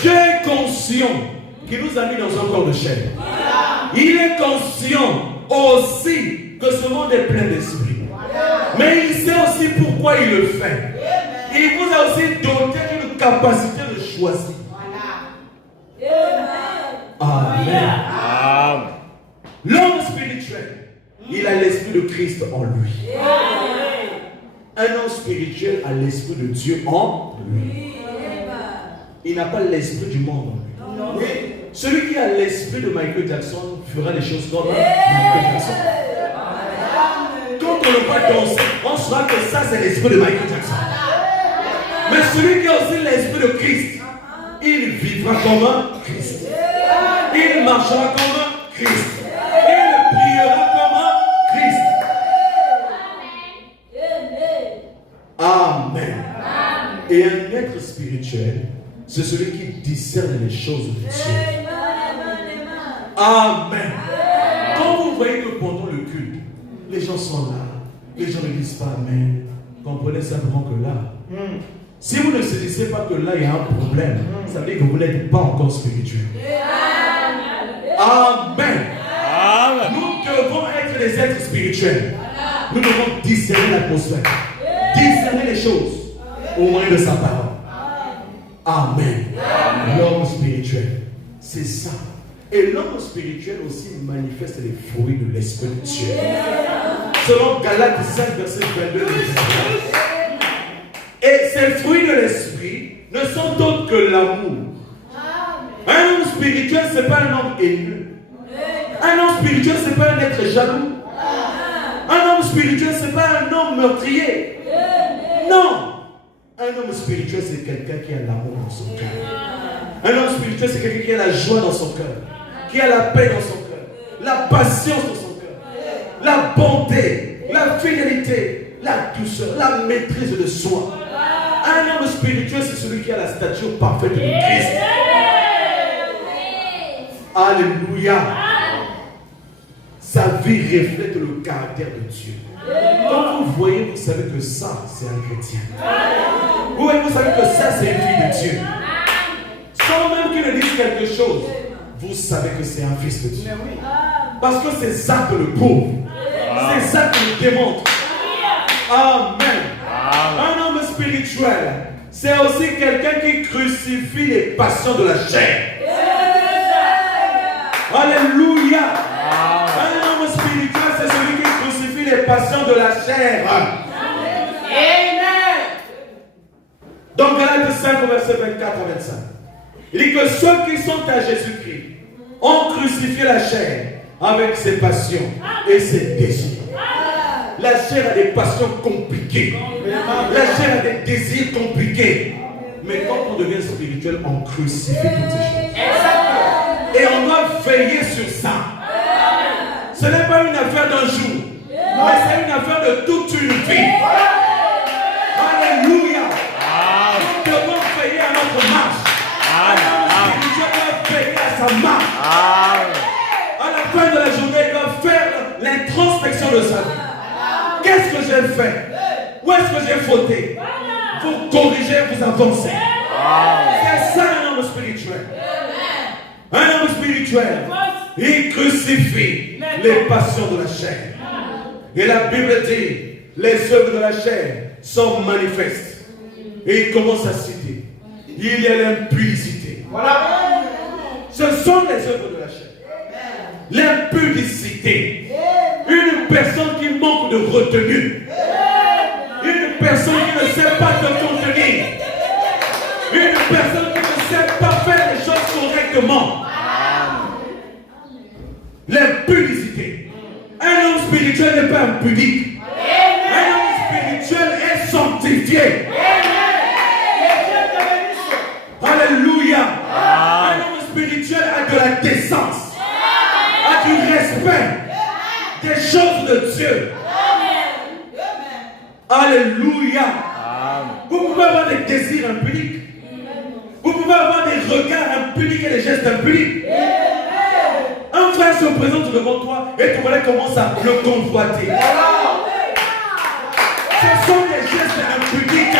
Dieu est conscient qu'il nous a mis dans un corps de chair. Il est conscient aussi que ce monde est plein d'esprit. Mais il sait aussi pourquoi il le fait. Il vous a aussi doté d'une capacité de choisir. Amen. L'homme spirituel, il a l'esprit de Christ en lui. Un homme spirituel a l'esprit de Dieu en lui. Il n'a pas l'esprit du monde en lui. Celui qui a l'esprit de Michael Jackson fera des choses comme Michael Jackson. Quand on le voit danser, on saura que ça c'est l'esprit de Michael Jackson. Mais celui qui a aussi l'esprit de Christ, il vivra comme un Christ. Il marchera comme un Christ. Il priera comme un Christ. Amen. Et un être spirituel, c'est celui qui discerne les choses de Dieu. Amen. Quand vous voyez que pendant le culte, les gens sont là, les gens ne disent pas Amen, comprenez simplement que là, si vous ne saisissez pas que là il y a un problème, ça veut dire que vous n'êtes pas encore spirituel. Amen. Nous devons être des êtres spirituels. Nous devons discerner l'atmosphère, discerner les choses au moyen de sa parole. Amen. L'homme spirituel, c'est ça. Et l'homme spirituel aussi manifeste les fruits de l'Esprit de Dieu. Selon Galates 5, verset 22. Et ces fruits de l'Esprit ne sont autres que l'amour. Un homme spirituel, ce n'est pas un homme haineux. Un homme spirituel, ce n'est pas un être jaloux. Un homme spirituel, ce n'est pas un homme meurtrier. Non. Un homme spirituel, c'est quelqu'un qui a l'amour dans son cœur. Un homme spirituel, c'est quelqu'un qui a la joie dans son cœur, qui a la paix dans son cœur, la patience dans son cœur, la bonté, la fidélité, la douceur, la maîtrise de soi. Un homme spirituel, c'est celui qui a la stature parfaite de Christ. Alléluia. Sa vie reflète le caractère de Dieu. Quand vous voyez, vous savez que ça, c'est un chrétien. Vous voyez, vous savez que ça, c'est une fille de Dieu. Sans même qu'il ne dise quelque chose, vous savez que c'est un fils de Dieu. Parce que c'est ça que le prouve. C'est ça qui le démontre. Amen. Un homme spirituel, c'est aussi quelqu'un qui crucifie les passions de la chair. Alléluia. Un homme spirituel, c'est celui qui crucifie les passions de la chair. Amen. Donc Galates 5, verset 24 à 25. Il dit que ceux qui sont à Jésus-Christ ont crucifié la chair avec ses passions et ses désirs. La chair a des passions compliquées. La chair a des désirs compliqués. Mais quand on devient spirituel, on crucifie toutes ces choses. Et on doit veiller sur ça. Ce n'est pas une affaire d'un jour, mais c'est une affaire de toute une vie. Alléluia. Nous devons veiller à notre marche. Spirituel doit veiller à sa marche. À la fin de la journée, il doit faire l'introspection de sa vie. Qu'est-ce que j'ai fait? Où est-ce que j'ai fauté? Vous corrigez, vous avancez. C'est ça un homme spirituel. Un homme spirituel, il crucifie les passions de la chair. Et la Bible dit, les œuvres de la chair sont manifestes. Et il commence à citer. Il y a l'impudicité. Voilà. Ce sont les œuvres de la chair. L'impudicité. Une personne qui manque de retenue. Une personne qui ne sait pas te contenir. Une personne qui ne sait pas faire les choses correctement. L'impudicité. Un homme spirituel n'est pas impudique. Un homme spirituel est sanctifié. Alléluia. Un homme spirituel a de la décence, a du respect des choses de Dieu. Alléluia. Vous pouvez avoir des désirs impudiques. Vous pouvez avoir des regards impudiques et des gestes impudiques. Un frère se présente devant toi et ton collègue commence à le convoiter. Ce sont des gestes impudiques.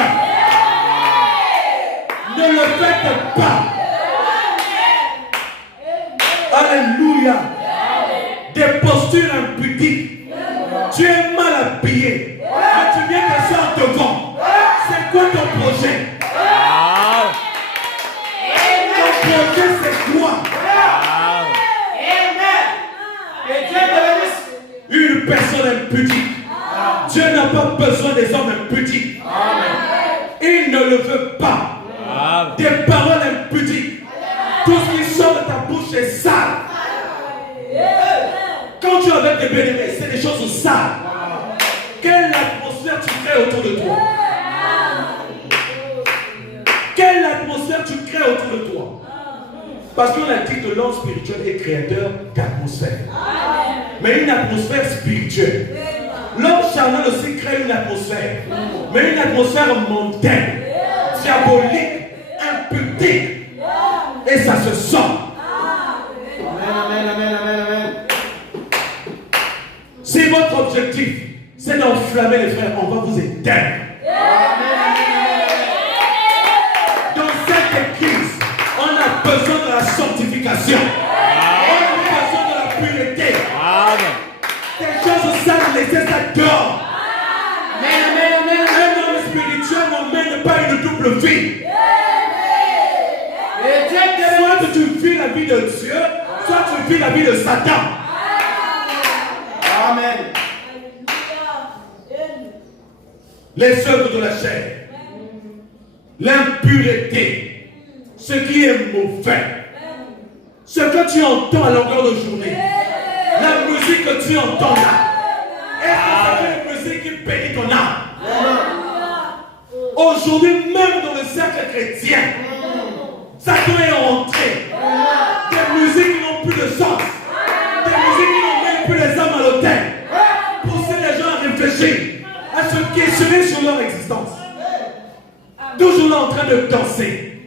Ne le faites pas. Alléluia. Des postures impudiques. Tu es mal habillé. Mais tu viens t'asseoir devant. C'est quoi ton projet? Ton projet c'est quoi? Une personne impudique. Dieu n'a pas besoin des hommes impudiques. Il ne le veut pas. Des paroles impudiques. Tout ce qui sort de ta bouche est sale. Quand tu es avec des bénéfices, c'est des choses sales. Quelle atmosphère tu crées autour de toi? Quelle atmosphère tu crées autour de toi? Parce qu'on a dit que l'homme spirituel est créateur d'atmosphère. Mais une atmosphère spirituelle. L'homme charnel aussi crée une atmosphère. Mais une atmosphère mondaine, diabolique, impudique. Et ça se sent. Amen, amen, amen, amen. Si votre objectif, c'est d'enflammer les frères, on va vous éteindre. Dans cette église, on a besoin de la sanctification. On a besoin de la pureté. Des choses sales, laissez ça dehors. Un homme spirituel ne mène pas une double vie. Soit tu vis la vie de Dieu, soit tu vis la vie de Satan. Amen. Les œuvres de la chair, l'impureté, ce qui est mauvais, ce que tu entends à longueur de journée, la musique que tu entends là, est-ce que c'est une musique qui bénit ton âme? Aujourd'hui, même dans le cercle chrétien, Satan est rentré. Des musiques qui n'ont plus de de sens. Des musiques qui n'emmènent plus les hommes à l'autel. Pousser les gens à réfléchir, à se questionner sur leur existence. Toujours là en train de danser.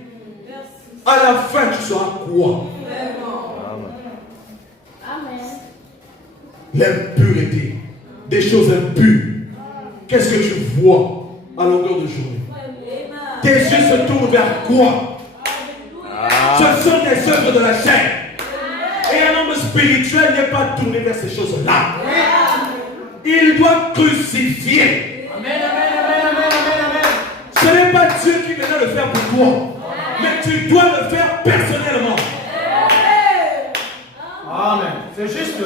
À la fin, tu seras quoi? Amen. L'impurité, des choses impures. Qu'est-ce que tu vois à longueur de journée? Tes yeux se tournent vers quoi? Ce sont des œuvres de la chair. Et un homme spirituel n'est pas tourné vers ces choses-là. Il doit crucifier. Ce n'est pas Dieu qui viendra le faire pour toi, mais tu dois le faire personnellement. Amen. C'est juste.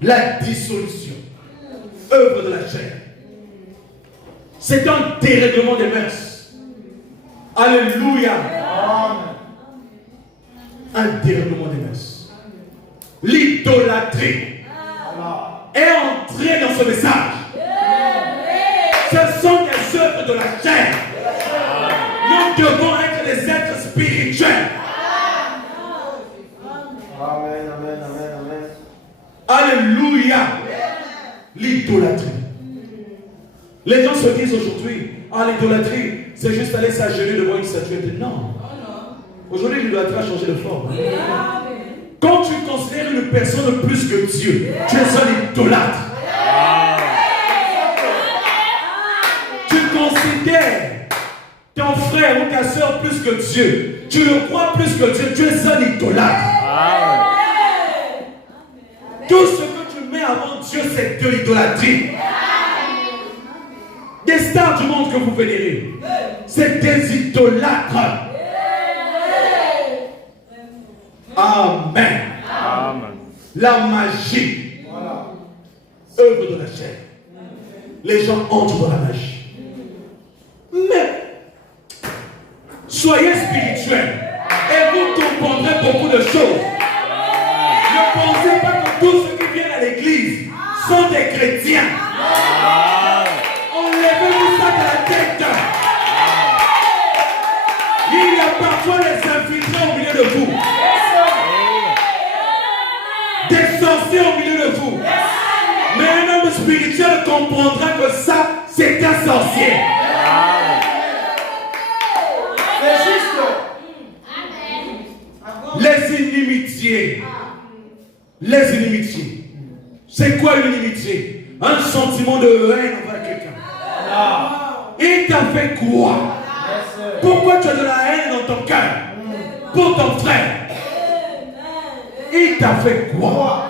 La dissolution, œuvre de la chair. C'est un dérèglement des mœurs. Alléluia. Un dérèglement des mœurs. L'idolâtrie est entrée dans ce message. Ce sont des œuvres de la chair. Nous devons être des êtres spirituels. Amen, amen, amen, amen. Alléluia. L'idolâtrie. Les gens se disent aujourd'hui, ah, l'idolâtrie, c'est juste aller s'agenouiller devant une statuette. Non. Aujourd'hui, l'idolâtrie a changé de forme. Quand tu considères une personne plus que Dieu, tu es un idolâtre. Tu considères ton frère ou ta soeur plus que Dieu. Tu le crois plus que Dieu. Tu es un idolâtre. Tout ce que tu mets avant Dieu, c'est de l'idolâtrie. Des stars du monde que vous vénérez, c'est des idolâtres. Amen. Amen. La magie, œuvre de la chair. Les gens entrent dans la magie. Mais soyez spirituels et vous comprendrez beaucoup de choses. Ne pensez pas que tous ceux qui viennent à l'église sont des chrétiens. Enlevez-vous ça de la tête. Il y a parfois des infiltrés au milieu de vous. Des sorciers au milieu de vous. Mais un homme spirituel comprendra que ça, c'est un sorcier. C'est juste. Les inimitiés. Les inimitiés. C'est quoi une inimitié? Un sentiment de haine envers quelqu'un. Il t'a fait quoi? Pourquoi tu as de la haine dans ton cœur pour ton frère? Il t'a fait quoi?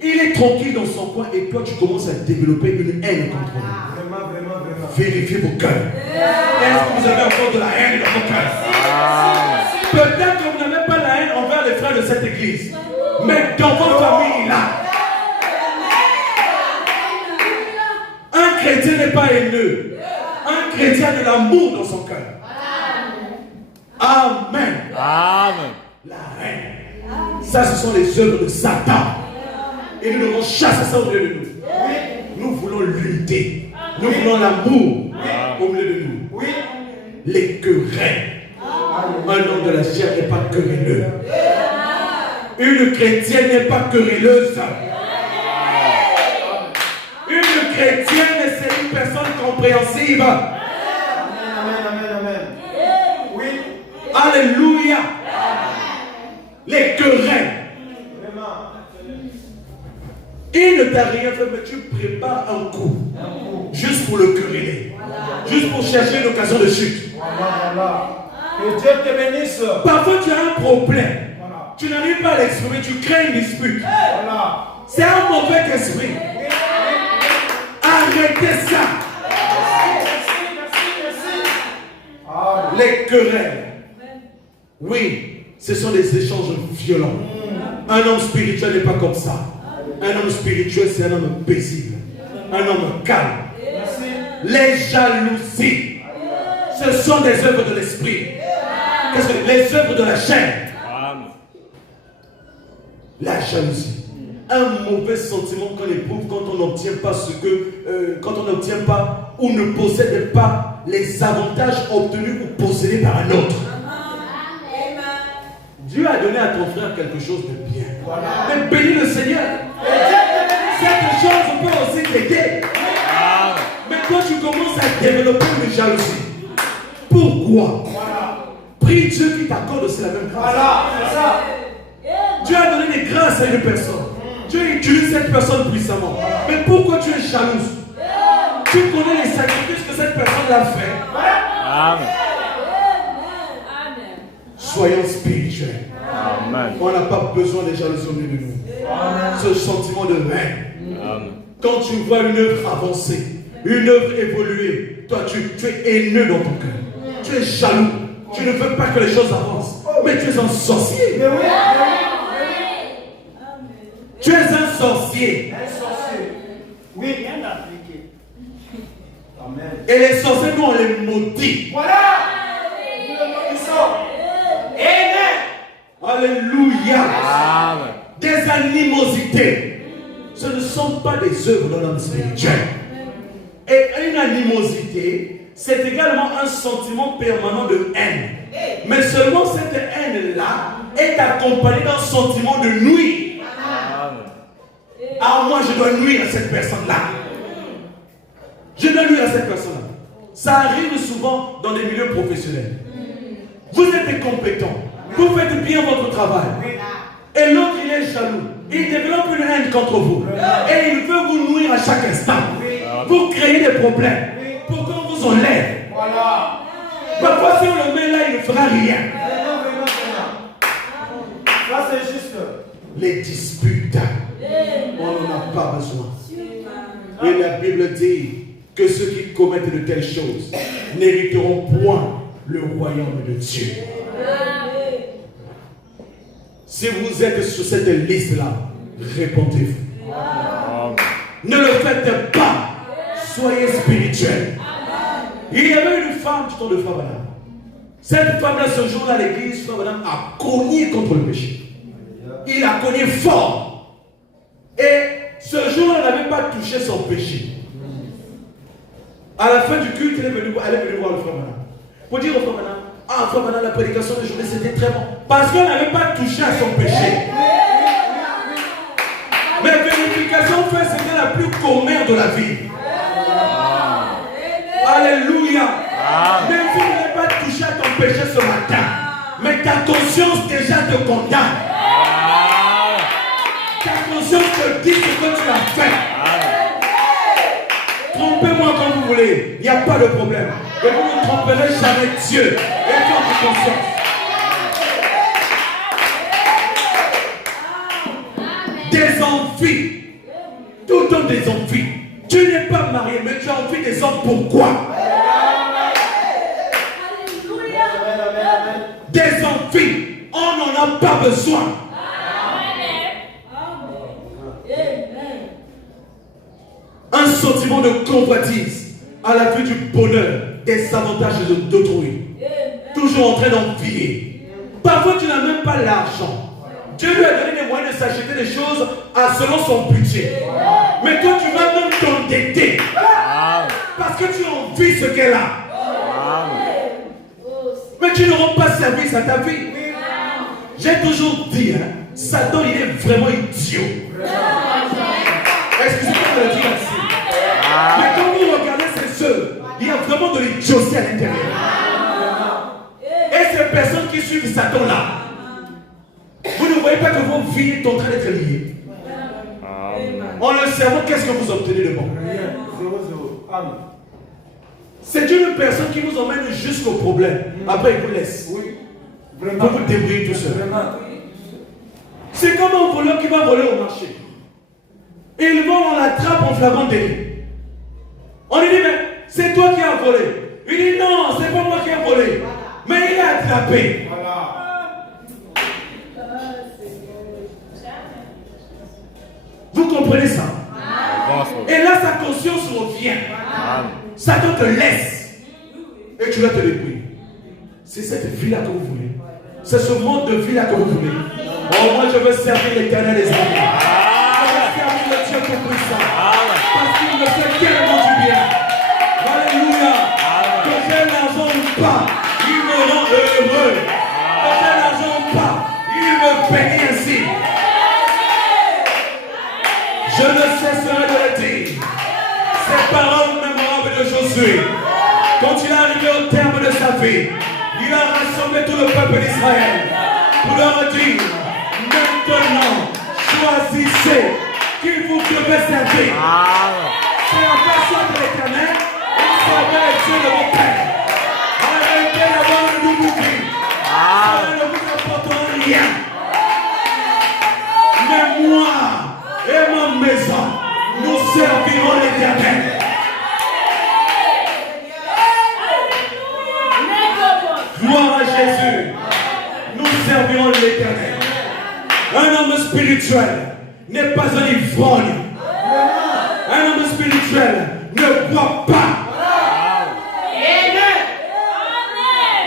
Il est tranquille dans son coin et toi tu commences à développer une haine contre lui. Vraiment, vraiment, vraiment. Vérifiez vos cœurs. Est-ce que vous avez encore de la haine dans vos cœurs? Peut-être que vous n'avez pas la haine envers les frères de cette église, mais dans votre famille là, un chrétien n'est pas haineux. Un chrétien a de l'amour dans son cœur. Amen. Amen. La haine. Ça, ce sont les œuvres de Satan. Et nous devons chasser ça au milieu de nous. Nous voulons lutter. Nous voulons l'amour au milieu de nous. Les querelles. Un homme de la chair n'est pas querelleux. Une chrétienne n'est pas querelleuse. Une chrétienne, c'est une personne compréhensive. Amen, amen, amen. Oui. Alléluia. Les querelles. Vraiment. Il ne t'a rien fait, mais tu prépares un coup. Juste pour le quereller. Juste pour chercher une occasion de chute. Voilà. Que Dieu te bénisse. Parfois tu as un problème. Voilà. Tu n'arrives pas à l'exprimer, tu crées une dispute. Voilà. C'est un mauvais esprit. Arrêtez ça. Les querelles. Oui, ce sont des échanges violents. Un homme spirituel n'est pas comme ça. Un homme spirituel, c'est un homme paisible. Un homme calme. Les jalousies, ce sont des œuvres de l'esprit. Qu'est-ce que les œuvres de la chair? La jalousie. Un mauvais sentiment qu'on éprouve quand on n'obtient pas ce que, quand on n'obtient pas ou ne possède pas les avantages obtenus ou possédés par un autre. Dieu a donné à ton frère quelque chose de bien. Voilà. Mais bénis le Seigneur. Cette chose peut aussi t'aider. Mais quand tu commences à développer une jalousie, pourquoi? Voilà. Prie Dieu qui t'accorde aussi la même grâce. Voilà, c'est ça. Dieu a donné des grâces à une personne. Dieu utilise cette personne puissamment. Mais pourquoi tu es jalouse? Tu connais les sacrifices que cette personne a fait. Amen. Soyons spirituels. Amen. On n'a pas besoin de jalousie au milieu de nous. Ce sentiment de haine. Amen. Quand tu vois une œuvre avancer, une œuvre évoluer, toi tu es haineux dans ton cœur. Tu es jaloux. Tu ne veux pas que les choses avancent. Mais tu es un sorcier. Mais oui, Tu es un sorcier. un sorcier. Oui, bien appliqué. Amen. Et les sorciers, nous on les maudit. Voilà. Nous le maudissons. Amen. Alléluia. Amen. Des animosités. Ce ne sont pas des œuvres de l'homme spirituel. Et une animosité, c'est également un sentiment permanent de haine. Mais seulement cette haine-là est accompagnée d'un sentiment de nuire. Ah, moi je dois nuire à cette personne-là. Je dois nuire à cette personne-là. Ça arrive souvent dans des milieux professionnels. Vous êtes compétent. Vous faites bien votre travail. Et l'autre, il est jaloux. Il développe une haine contre vous. Et il veut vous nuire à chaque instant. Vous créez des problèmes. Pour qu'on vous enlève. Voilà. Parfois, si on le met là, il ne fera rien. Venons. Ça, c'est juste. Les disputes, on n'en a pas besoin. Et la Bible dit que ceux qui commettent de telles choses n'hériteront point le royaume de Dieu. Si vous êtes sur cette liste-là, répondez-vous. Ne le faites pas. Soyez spirituels. Il y avait une femme du temps de Frère Branham. Cette femme-là, ce jour-là, à l'église, Frère Branham a cogné contre le péché. Il a cogné fort. Et ce jour-là, elle n'avait pas touché son péché. À la fin du culte, elle est venue voir le Frère Branham. Pour dire au Frère Branham, ah, Frère Branham, la prédication de journée, c'était très bon. Parce qu'elle n'avait pas touché à son péché. Mais vérification fait, c'était la plus commère de la vie. Alléluia. Même si tu n'avais pas touché à ton péché ce matin, mais ta conscience déjà te condamne. Ta conscience te dit ce que tu as fait. Trompez-moi quand vous voulez, il n'y a pas de problème. Et vous ne tromperez jamais Dieu et votre conscience. Des envies, tout le temps des envies. Tu n'es pas marié, mais tu as envie des hommes. Pourquoi? Des envies, on n'en a pas besoin. Un sentiment de convoitise à la vue du bonheur, des avantages d'autrui. Toujours en train d'envier. Parfois, tu n'as même pas l'argent. Dieu lui a donné les moyens de s'acheter des choses selon son budget. Mais toi, tu vas même t'endetter. Parce que tu envies ce qu'elle a. Mais tu ne rends pas service à ta vie. J'ai toujours dit, Satan, il est vraiment idiot. Excusez-moi de le dire ainsi. Mais quand vous regardez ces œuvres, il y a vraiment de l'idiotie à l'intérieur. Et ces personnes qui suivent Satan là, vous ne voyez pas que vos vies sont en train d'être liées. En le servant, qu'est-ce que vous obtenez de bon? Rien. 0. Amen. C'est une personne qui vous emmène jusqu'au problème. Après, il vous laisse. Oui. Vous vous débrouillez tout seul. Vraiment. C'est comme un voleur qui va voler au marché. Et il va, on l'attrape en flagrant délit. On lui dit, mais c'est toi qui as volé. Il dit, non, c'est pas moi qui ai volé. Mais il est attrapé. Voilà. Vous comprenez ça? Et là, sa conscience revient. Satan te laisse. Et tu vas te débrouiller. C'est cette vie-là que vous voulez. C'est ce mode de vie-là que vous voulez. Oh, moi, je veux servir l'Éternel des amis. Je veux servir le Dieu tout-puissant. Parce qu'il me fait tellement du bien. Alléluia. Que j'ai l'argent ou pas, il me rend heureux. Que j'ai l'argent ou pas, Je ne cesserai de le dire. Ces paroles mémorables de Josué, quand il est arrivé au terme de sa vie, il a rassemblé tout le peuple d'Israël pour leur dire, maintenant, choisissez qui vous devez servir. C'est la personne de l'Éternel, et servez Dieu de vos pères. Arrêtez d'avoir le nouveau vie. Ça ne vous apportera rien. Mais moi et ma maison, nous servirons l'Éternel. Gloire à Jésus. Nous servirons l'Éternel. Un homme spirituel n'est pas un ivrogne. Un homme spirituel ne boit pas.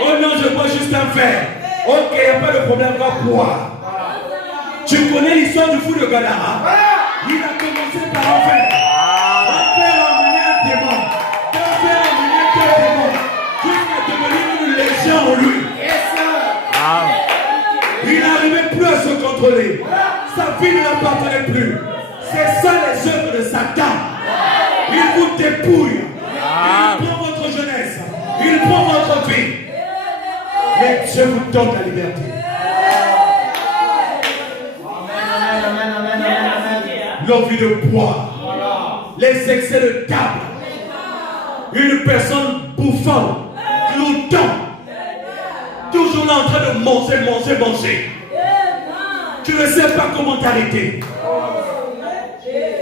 Oh non, je bois juste un verre. Ok, il n'y a pas de problème, va boire. Tu connais l'histoire du fou de Gadara? Il a commencé par en faire. Un faire emmener un démon. Un faire emmener deux démons. Jusqu'à devenir une légion en lui. Il n'arrivait plus à se contrôler. Sa vie ne l'appartenait plus. C'est ça les œuvres de Satan. Il vous dépouille. Il prend votre jeunesse. Il prend votre vie. Mais Dieu vous donne la liberté. L'envie de boire, les excès de table, une personne bouffante, glouton, toujours là en train de manger. Tu ne sais pas comment t'arrêter.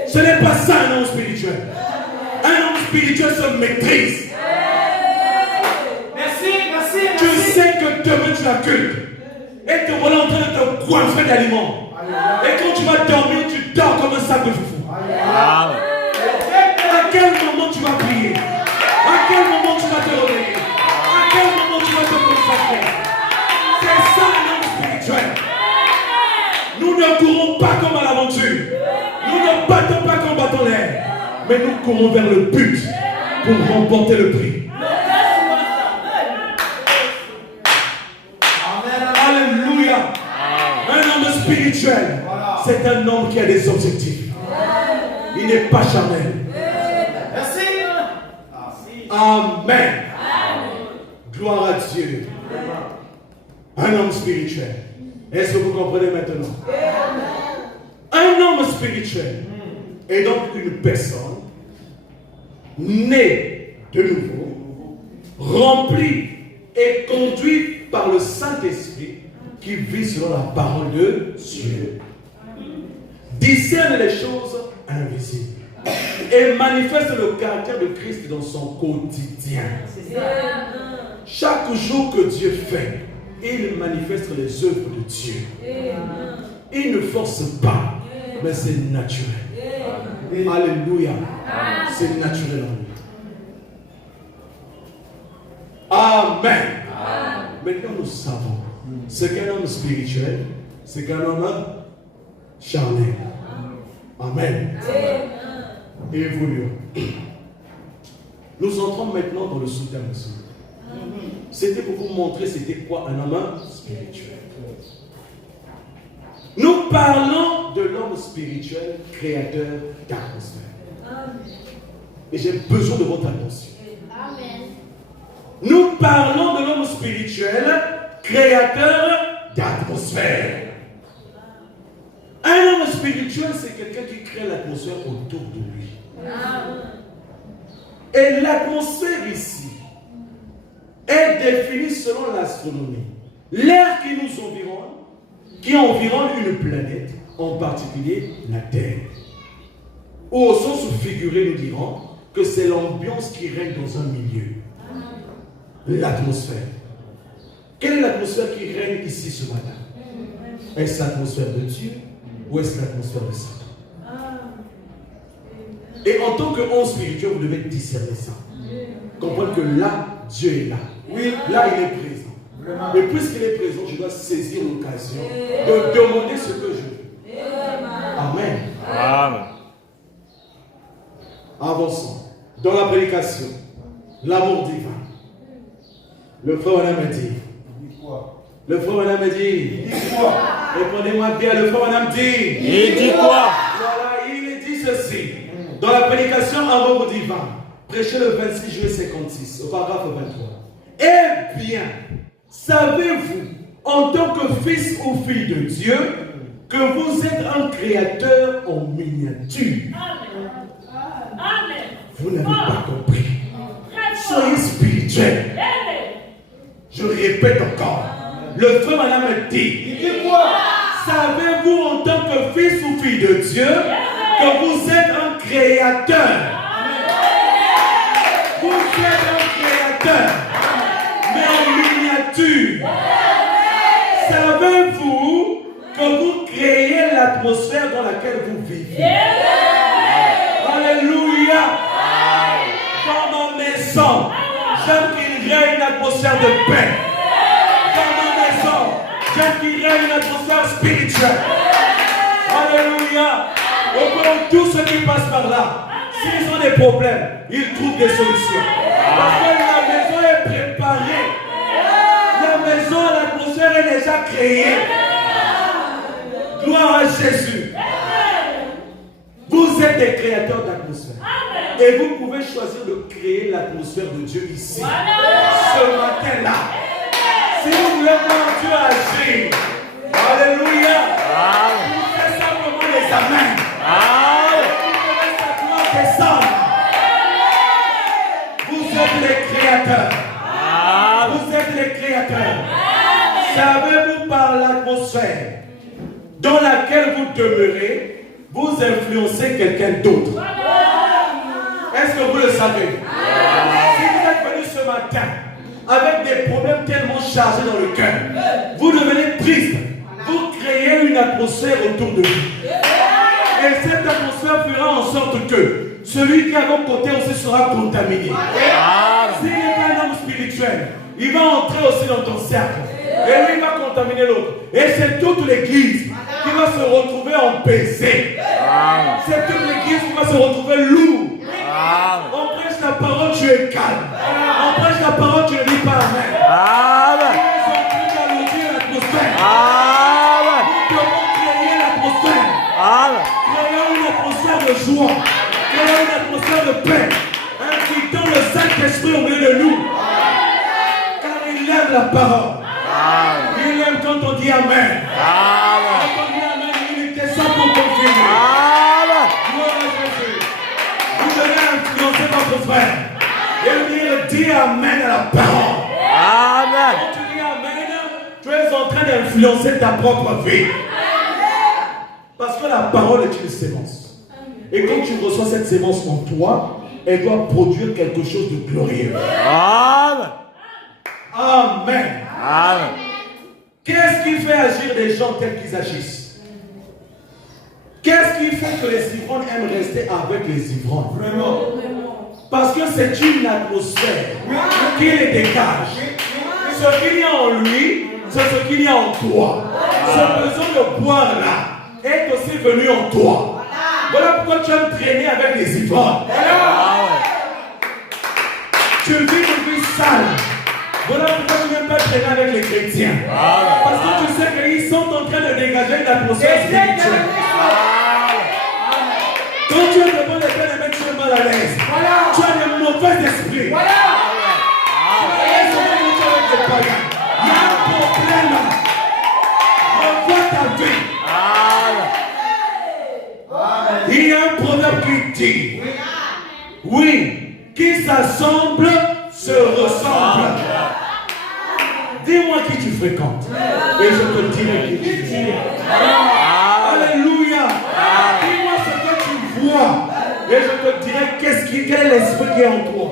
Ce n'est pas ça un homme spirituel. Un homme spirituel se maîtrise. Merci. Tu sais que demain tu as culte et te voilà en train de te coiffer d'aliments. Et quand tu vas dormir, tu dors comme un sac de foufou. À quel moment tu vas prier? À quel moment tu vas te réveiller? À quel moment tu vas te consacrer? C'est ça un homme spirituel. Nous ne courons pas comme à l'aventure. Nous ne battons pas comme battons l'air. Mais nous courons vers le but pour remporter le prix. Alléluia. Un homme spirituel, c'est un homme qui a des objectifs. Il n'est pas charnel. Merci. Amen. Gloire à Dieu. Un homme spirituel. Est-ce que vous comprenez maintenant? Un homme spirituel est donc une personne née de nouveau, remplie et conduite par le Saint-Esprit qui vit selon la parole de Dieu, discerne les choses invisibles et manifeste le caractère de Christ dans son quotidien. Chaque jour que Dieu fait, il manifeste les œuvres de Dieu. Il ne force pas, mais c'est naturel. Alléluia. C'est naturel en lui. Amen. Maintenant nous savons ce qu'un homme spirituel, c'est qu'un homme charnel. Amen. Évoluons. Nous entrons maintenant dans le sous-thème. C'était pour vous montrer c'était quoi un homme spirituel. Nous parlons de l'homme spirituel créateur d'atmosphère. Et j'ai besoin de votre attention. Nous parlons de l'homme spirituel créateur d'atmosphère. Un homme spirituel, c'est quelqu'un qui crée l'atmosphère autour de lui. Et l'atmosphère ici est définie selon l'astronomie. L'air qui nous environne, qui environne une planète, en particulier la Terre. Ou au sens figuré, nous dirons que c'est l'ambiance qui règne dans un milieu. L'atmosphère. Quelle est l'atmosphère qui règne ici ce matin? Est-ce l'atmosphère de Dieu ou est-ce l'atmosphère de Satan? Et en tant qu'homme spirituel, vous devez discerner ça. Comprendre que là, Dieu est là. Oui, là, il est présent. Mais puisqu'il est présent, je dois saisir l'occasion de demander ce que je veux. Amen. Amen. Avançons. Dans la prédication, l'amour divin. Le frère Madame a dit. Le frère Madame a dit. Répondez-moi bien, le frère Madame dit. Il dit quoi? Voilà, il dit ceci. Dans la prédication Amour divin, prêché le 26 juillet 56, au paragraphe 23. Eh bien, savez-vous, en tant que fils ou fille de Dieu, que vous êtes un créateur en miniature. Amen. Vous n'avez pas compris. Soyez spirituel. Je répète encore. Le frère Madame me dit. Il dit quoi? Savez-vous en tant que fils ou fille de Dieu que vous êtes un créateur? Vous êtes un créateur, mais en miniature. Savez-vous que vous créez l'atmosphère dans laquelle vous vivez? Alléluia. Dans ma maison, j'aime qu'il règne une atmosphère de paix. Dans ma maison, j'aime qu'il règne une atmosphère spirituelle. Alléluia. Au moins, tous ceux qui passent par là, s'ils ont des problèmes, ils trouvent des solutions. Parce que la maison est préparée. La maison, l'atmosphère est déjà créée. Gloire à Jésus. Vous êtes des créateurs d'atmosphère. Et vous pouvez choisir de créer l'atmosphère de Dieu ici. Ce matin-là. Si vous voulez voir Dieu agir. Alléluia. Vous faites simplement les amens. Vous pouvez simplement descendre. Vous êtes les créateurs. Vous êtes les créateurs. Savez-vous par l'atmosphère dans laquelle vous demeurez, vous influencez quelqu'un d'autre. Est-ce que vous le savez? Si vous êtes venu ce matin avec des problèmes tellement chargés dans le cœur, vous devenez triste, vous créez une atmosphère autour de vous. Et cette atmosphère fera en sorte que celui qui est à vos côtés aussi sera contaminé. S'il n'est pas un homme spirituel, il va entrer aussi dans ton cercle. Et lui, il va contaminer l'autre. Et c'est toute l'église qui va se retrouver empesée. C'est toute l'église qui va se retrouver lourde. On prêche la parole, tu es calme. On prêche la parole, tu ne dis pas amen. Ils ont pris d'alourdir l'atmosphère. Nous devons créer l'atmosphère. Créons une atmosphère de joie. Créons une atmosphère de paix. Invitons le Saint-Esprit au milieu de nous. Car il aime la parole. Il aime quand on dit amen. Quand on dit amen, il était ça pour confirmer. Gloire à Jésus. Vous devez influencer votre frère. Et dire, dis amen à la parole. Quand tu dis amen, tu es en train d'influencer ta propre vie. Parce que la parole est une sémence. Et quand tu reçois cette sémence en toi, elle doit produire quelque chose de glorieux. Amen. Qu'est-ce qui fait agir des gens tels qu'ils agissent? Qu'est-ce qui fait que les ivrognes aiment rester avec les ivrognes? Vraiment. Parce que c'est une atmosphère qui les dégage. Ce qu'il y a en lui, c'est ce qu'il y a en toi. Ce besoin de boire là est aussi venu en toi. Voilà pourquoi tu aimes traîner avec les ivrognes. Tu vis une vie sale. Voilà pourquoi tu n'aimes pas traîner avec les chrétiens. Parce que tu sais qu'ils sont en train de dégager une atmosphère spirituelle. Quand tu es devant les pères et tu es mal à l'aise. Tu as des mauvais esprits. Tu es avec des païens. Il y a un problème. Revois ta vie. Il y a un proverbe qui dit, oui, qui s'assemble se ressemble. Dis-moi qui tu fréquentes. Et je te dirai qui tu es. Alléluia. Dis-moi ce que tu vois. Et je te dirai quel est l'esprit qui est en toi.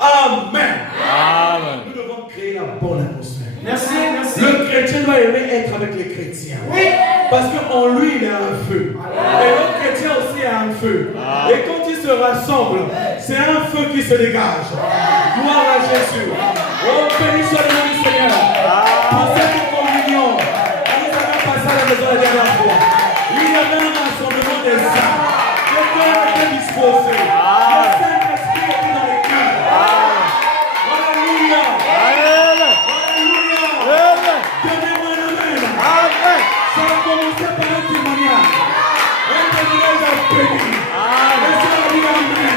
Amen. Nous devons créer la bonne atmosphère. Merci. Le chrétien doit aimer être avec les chrétiens. Parce qu'en lui, il y a un feu. Et l'autre chrétien aussi a un feu. Et quand ils se rassemblent, c'est un feu qui se dégage. Gloire à Jésus. Oh, béni soit le nom du Seigneur. Pour cette communion, nous avons passé à la maison la dernière fois. Il y avait un rassemblement des âmes. Le cœur était disposé. Le Saint-Esprit était dans les cœurs. Alléluia. Donnez-moi un amen. Ça va commencer par un témoignage. Un témoignage béni. Laissez la vie Amen.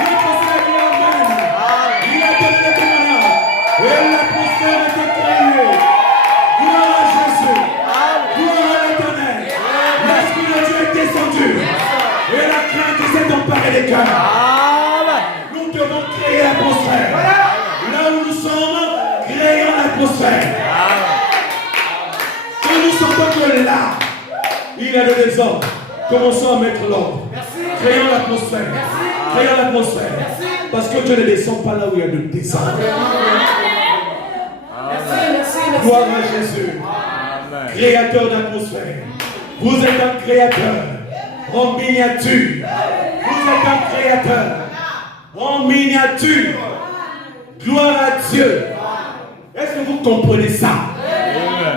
Laissez la vie Amen. Il a donné le témoignage. Et l'atmosphère était créée. Gloire à Jésus. Gloire à l'Éternel. L'Esprit de Dieu est descendu. Et la crainte s'est emparée des cœurs. Nous devons créer l'atmosphère. Là où nous sommes, créons l'atmosphère. Quand nous sentons que là, il y a des désordres, commençons à mettre l'ordre. Créons l'atmosphère. Créons l'atmosphère. Parce que Dieu ne descend pas là où il y a de désordre. Gloire à Jésus. Créateur d'atmosphère. Vous êtes un créateur en miniature. Vous êtes un créateur en miniature. Gloire à Dieu. Est-ce que vous comprenez ça?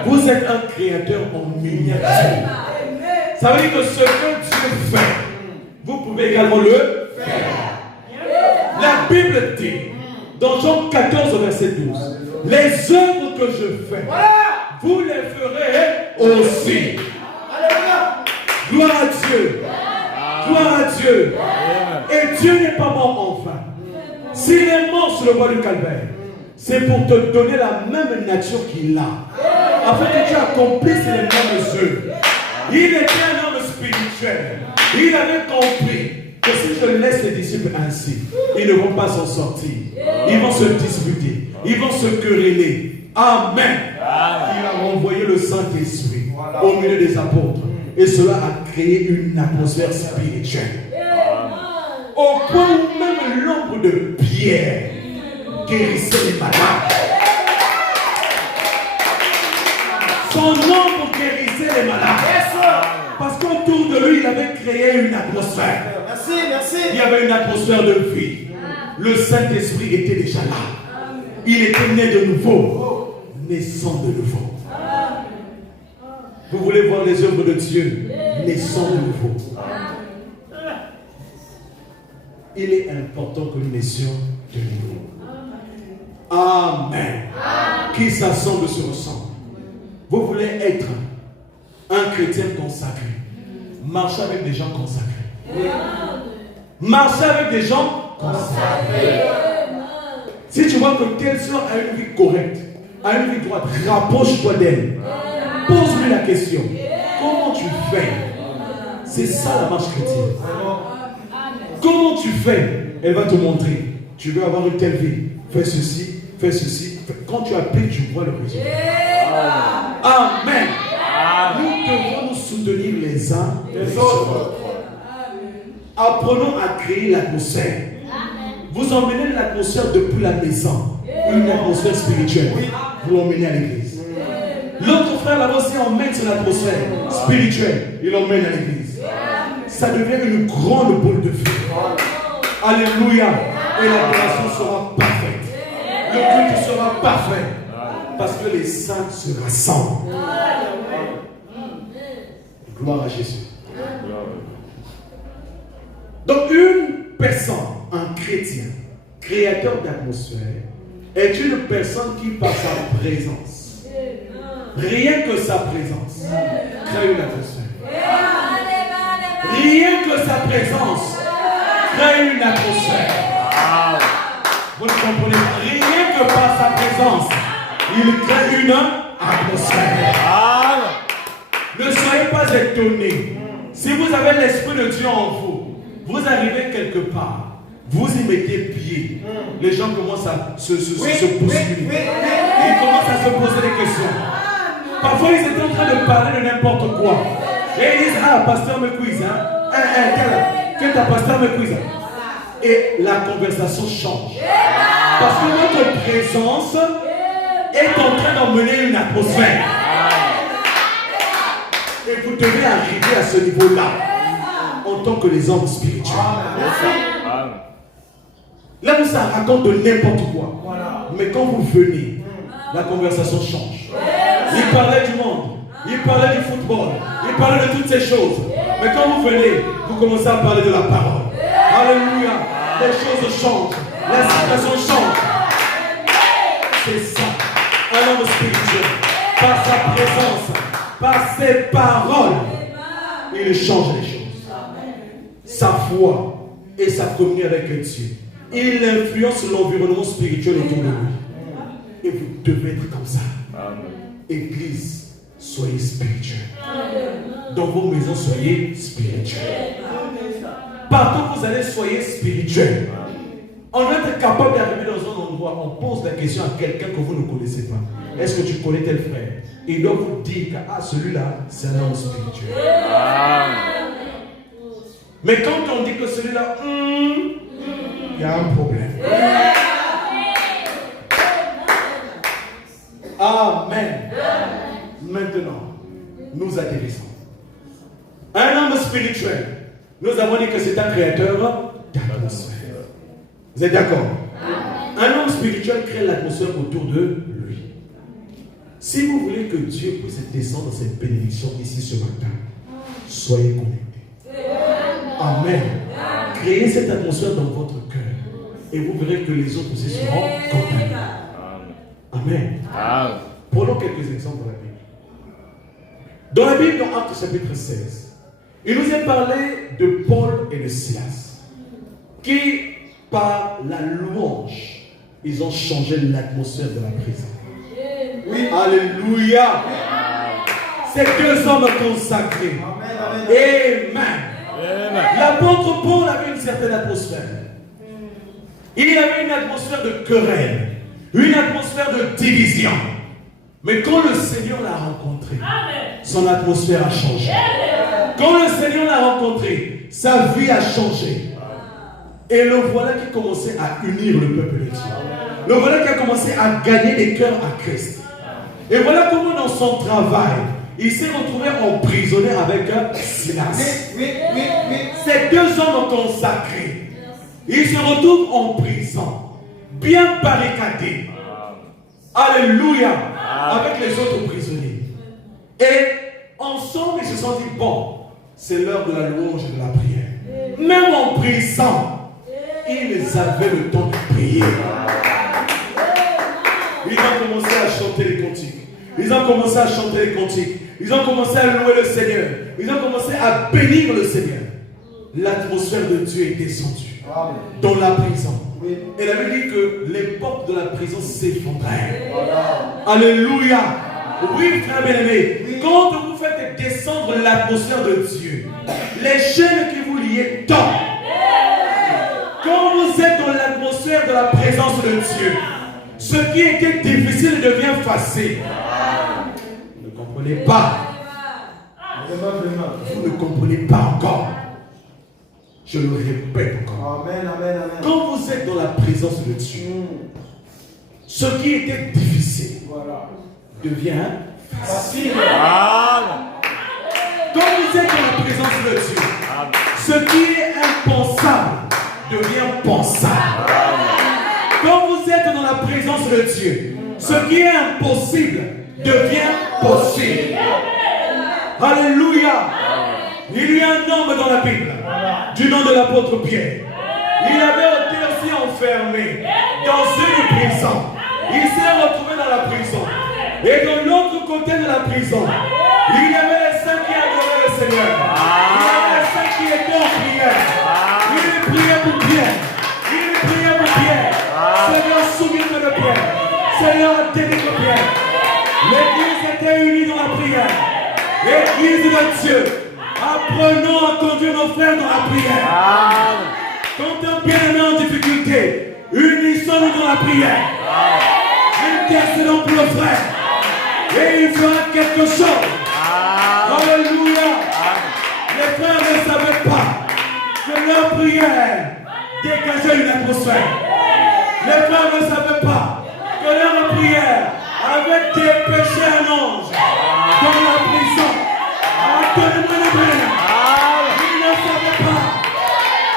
Vous êtes un créateur en miniature. Ça veut dire que ce que Dieu fait, vous pouvez également le faire. La Bible dit, dans Jean 14, verset 12, les œuvres que je fais, vous les ferez aussi. Gloire à Dieu. Gloire à Dieu. Et Dieu n'est pas mort en vain. S'il est mort sur le bois du calvaire, c'est pour te donner la même nature qu'il a, afin que tu accomplisses les mêmes œuvres. Il était un homme spirituel. Il avait compris que si je laisse les disciples ainsi, ils ne vont pas s'en sortir. Ils vont se disputer. Ils vont se quereller. Amen. Il a renvoyé le Saint-Esprit au milieu des apôtres. Et cela a créé une atmosphère spirituelle. Au point où même l'ombre de Pierre guérissait les malades. Son ombre guérissait les malades. Parce qu'autour de lui, il avait créé une atmosphère. Il y avait une atmosphère de vie. Le Saint-Esprit était déjà là. Il était né de nouveau. Naissant de nouveau. Vous voulez voir les œuvres de Dieu naissant de nouveau. Il est important que nous naissions de nouveau. Amen. Qui s'assemble se ressemble. Vous voulez être un chrétien consacré. Marchez avec des gens consacrés. Marchez avec des gens consacrés. Si tu vois que quelqu'un a une vie correcte, a une vie droite, rapproche-toi d'elle. Pose-lui la question. Comment tu fais? C'est ça la marche chrétienne. Comment tu fais? Elle va te montrer. Tu veux avoir une telle vie. Fais ceci, fais ceci. Quand tu appliques, tu vois le résultat. Amen. Nous devons nous soutenir les uns les autres. Apprenons à créer l'atmosphère. Vous emmenez l'atmosphère depuis la maison. Une atmosphère spirituelle. Vous l'emmenez à l'église. L'autre frère là-bas aussi emmène sur l'atmosphère spirituelle. Il l'emmène à l'église. Ça devient une grande boule de feu. Alléluia. Et l'adoration sera parfaite. Le culte sera parfait. Parce que les saints se rassemblent. Gloire à Jésus. Donc une personne, un chrétien, créateur d'atmosphère, est une personne qui par sa présence, rien que sa présence, crée une atmosphère. Rien que sa présence crée une atmosphère. Vous ne comprenez pas. Rien que par sa présence, il crée une atmosphère. Ne soyez pas étonnés. Si vous avez l'Esprit de Dieu en vous, vous arrivez quelque part, vous y mettez pied. Les gens commencent à se bousculer. Ils commencent à se poser des questions. Parfois, ils étaient en train de parler de n'importe quoi. Et ils disent, ah, pasteur me quiz, hein? Quel ta pasteur me quiz? Et la conversation change. Parce que notre présence est en train d'emmener une atmosphère. Et vous devez arriver à ce niveau-là en tant que les hommes spirituels. Là où ça raconte de n'importe quoi. Mais quand vous venez, la conversation change. Il parlait du monde, il parlait du football, il parlait de toutes ces choses. Mais quand vous venez, vous commencez à parler de la parole. Alléluia. Les choses changent, la situation change. C'est ça. Un homme spirituel, par sa présence, par ses paroles, il change les choses. sa foi et sa communion avec Dieu, il influence l'environnement spirituel autour de lui. Et vous devez être comme ça. Église, soyez spirituel. Dans vos maisons, soyez spirituel. Partout où vous allez, soyez spirituel. On doit être capable d'arriver dans un endroit, on pose la question à quelqu'un que vous ne connaissez pas. Est-ce que tu connais tel frère? Il doit vous dire que celui-là, c'est un homme spirituel. Mais quand on dit que celui-là, il y a un problème. Amen. Maintenant, nous atterrissons. Un homme spirituel, nous avons dit que c'est un créateur d'atmosphère. Vous êtes d'accord? Un homme spirituel crée l'atmosphère autour de lui. Si vous voulez que Dieu puisse descendre cette bénédiction ici ce matin, soyez connectés. Amen. Créez cette atmosphère dans votre cœur et vous verrez que les autres aussi seront contaminés. Amen. Prenons quelques exemples de la Bible. Dans la Bible, dans Actes chapitre 16, il nous est parlé de Paul et de Silas qui, par la louange, ils ont changé l'atmosphère de la prison. Oui, alléluia. Ces deux hommes consacrés. Amen. L'apôtre Paul avait une certaine atmosphère. Il avait une atmosphère de querelle, une atmosphère de division. Mais quand le Seigneur l'a rencontré, son atmosphère a changé. Quand le Seigneur l'a rencontré, sa vie a changé. Et le voilà qui commençait à unir le peuple de Dieu. Le voilà qui a commencé à gagner des cœurs à Christ. Et voilà comment dans son travail, il s'est retrouvé emprisonné avec Silas. Ces deux hommes consacrés, ils se retrouvent en prison, bien barricadés. Alléluia. Avec les autres prisonniers. Et ensemble, ils se sont dit, bon, c'est l'heure de la louange et de la prière. Même en prison, ils avaient le temps de prier. Ils ont commencé à chanter les cantiques. Ils ont commencé à chanter les cantiques. Ils ont commencé à louer le Seigneur. Ils ont commencé à bénir le Seigneur. L'atmosphère de Dieu est descendue dans la prison. Et la Bible dit que les portes de la prison s'effondrèrent. Alléluia. Oui, frère bien-aimé, quand vous faites descendre l'atmosphère de Dieu, les chaînes qui vous liaient tombent. Quand vous êtes dans l'atmosphère de la présence de Dieu, ce qui était difficile devient facile. Vous ne comprenez pas. Vous ne comprenez pas encore. Je le répète encore. Amen, amen, amen. Quand vous êtes dans la présence de Dieu, ce qui était difficile devient facile. Quand vous êtes dans la présence de Dieu, ce qui est impensable devient pensable. Quand vous êtes dans la présence de Dieu, ce qui est impossible devient possible. Alléluia. Il y a un homme dans la Bible du nom de l'apôtre Pierre. Il avait été aussi enfermé dans une prison. Il s'est retrouvé dans la prison. Et de l'autre côté de la prison, il y avait les saints qui adoraient le Seigneur. Il y avait les saints qui étaient en prière. Il priait pour Pierre. Il priait pour Pierre. Seigneur, souviens-toi de Pierre. Seigneur, délivre Pierre. L'église était unie dans la prière. L'église de Dieu. Apprenons à conduire nos frères dans la prière. Quand un bien-aimé en difficulté, unissons-nous dans la prière. Intercédons pour le frère. Et il fera quelque chose. Alléluia. Les frères ne savaient pas que leur prière dégageait une atmosphère. Les frères ne savaient pas que leur prière avait dépêché un ange dans la prison. Donnez-moi le bien. Ils ne savaient pas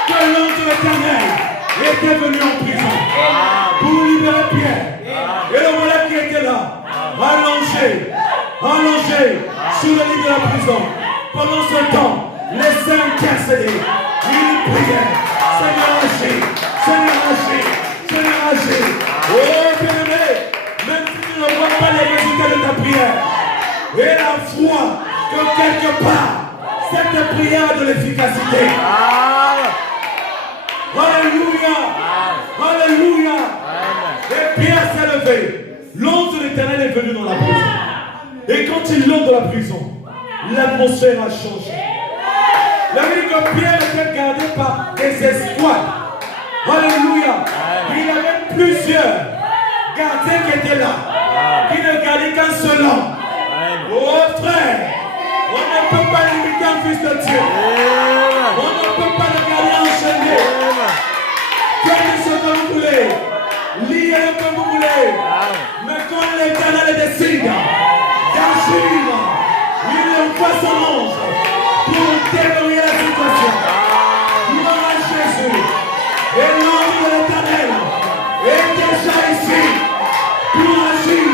que l'ange éternel était venu en prison pour libérer Pierre. Et le voilà qui était là, allongé sur le lit de la prison. Pendant ce temps, les saints intercédaient. Ils priaient. Seigneur agis, Seigneur agis, Seigneur agis. Oh bien-aimé, même si tu ne vois pas les résultats de ta prière, et la foi que quelque part, cette prière a de l'efficacité. savez, l'ange de l'Éternel est venu dans la prison. Et quand il entre dans la prison, l'atmosphère a changé. La vie que Pierre était gardé par des escouades. Alléluia. Il y avait plusieurs gardiens qui étaient là, qui ne gardaient qu'un seul homme. Oh frère, on ne peut pas limiter un fils de Dieu. On ne peut pas le garder enchaîné. Faites ce que vous voulez. Liez-le comme vous voulez. Mais quand l'Éternel décide d'agir, il envoie son ange pour déverrouiller la situation. Gloire à Jésus. Et l'ange de l'Éternel est déjà ici pour agir,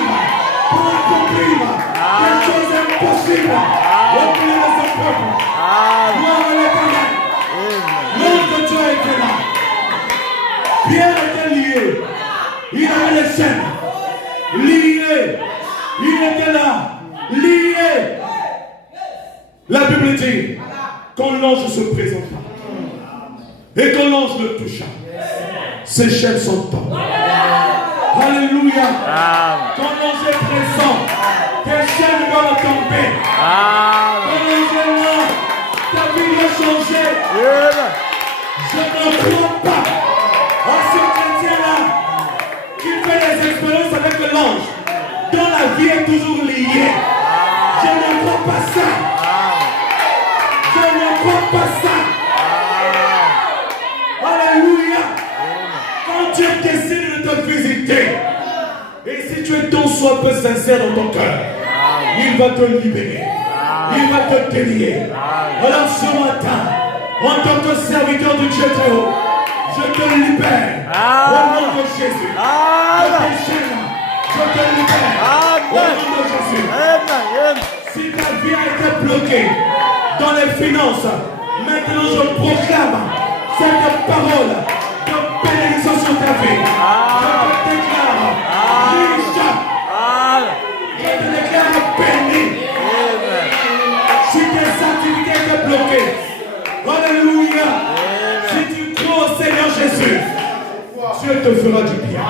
pour accomplir des choses impossibles au milieu de son peuple. Gloire à l'Éternel. L'ange de Dieu était là. Pierre était lié. Il avait les chaînes. Lié. Il était là. Lié. La Bible dit, quand l'ange se présenta et quand l'ange le toucha, ses chaînes sont tombées. Alléluia. Quand l'ange est présent, tes chaînes doivent tomber. Quand l'ange est là, ta vie va changer. Je ne crois pas à ce chrétien-là qui fait des expériences avec l'ange, dont la vie est toujours liée. Je ne crois pas ça. Je ne crois pas ça. Alléluia. Quand Dieu décide de te visiter, et si tu es tant soit peu sincère dans ton cœur, il va te libérer. Il va te délier. Alors ce matin, en tant que serviteur de Dieu très haut, je te libère au nom de Jésus. De tes chaînes, je te libère au nom de Jésus. Si ta vie a été bloquée dans les finances, maintenant je proclame cette parole de bénédiction sur ta vie. Je te déclare riche. Je te déclare béni. Si tes activités étaient bloquées, alléluia. Si tu crois au Seigneur Jésus, Dieu te fera du bien.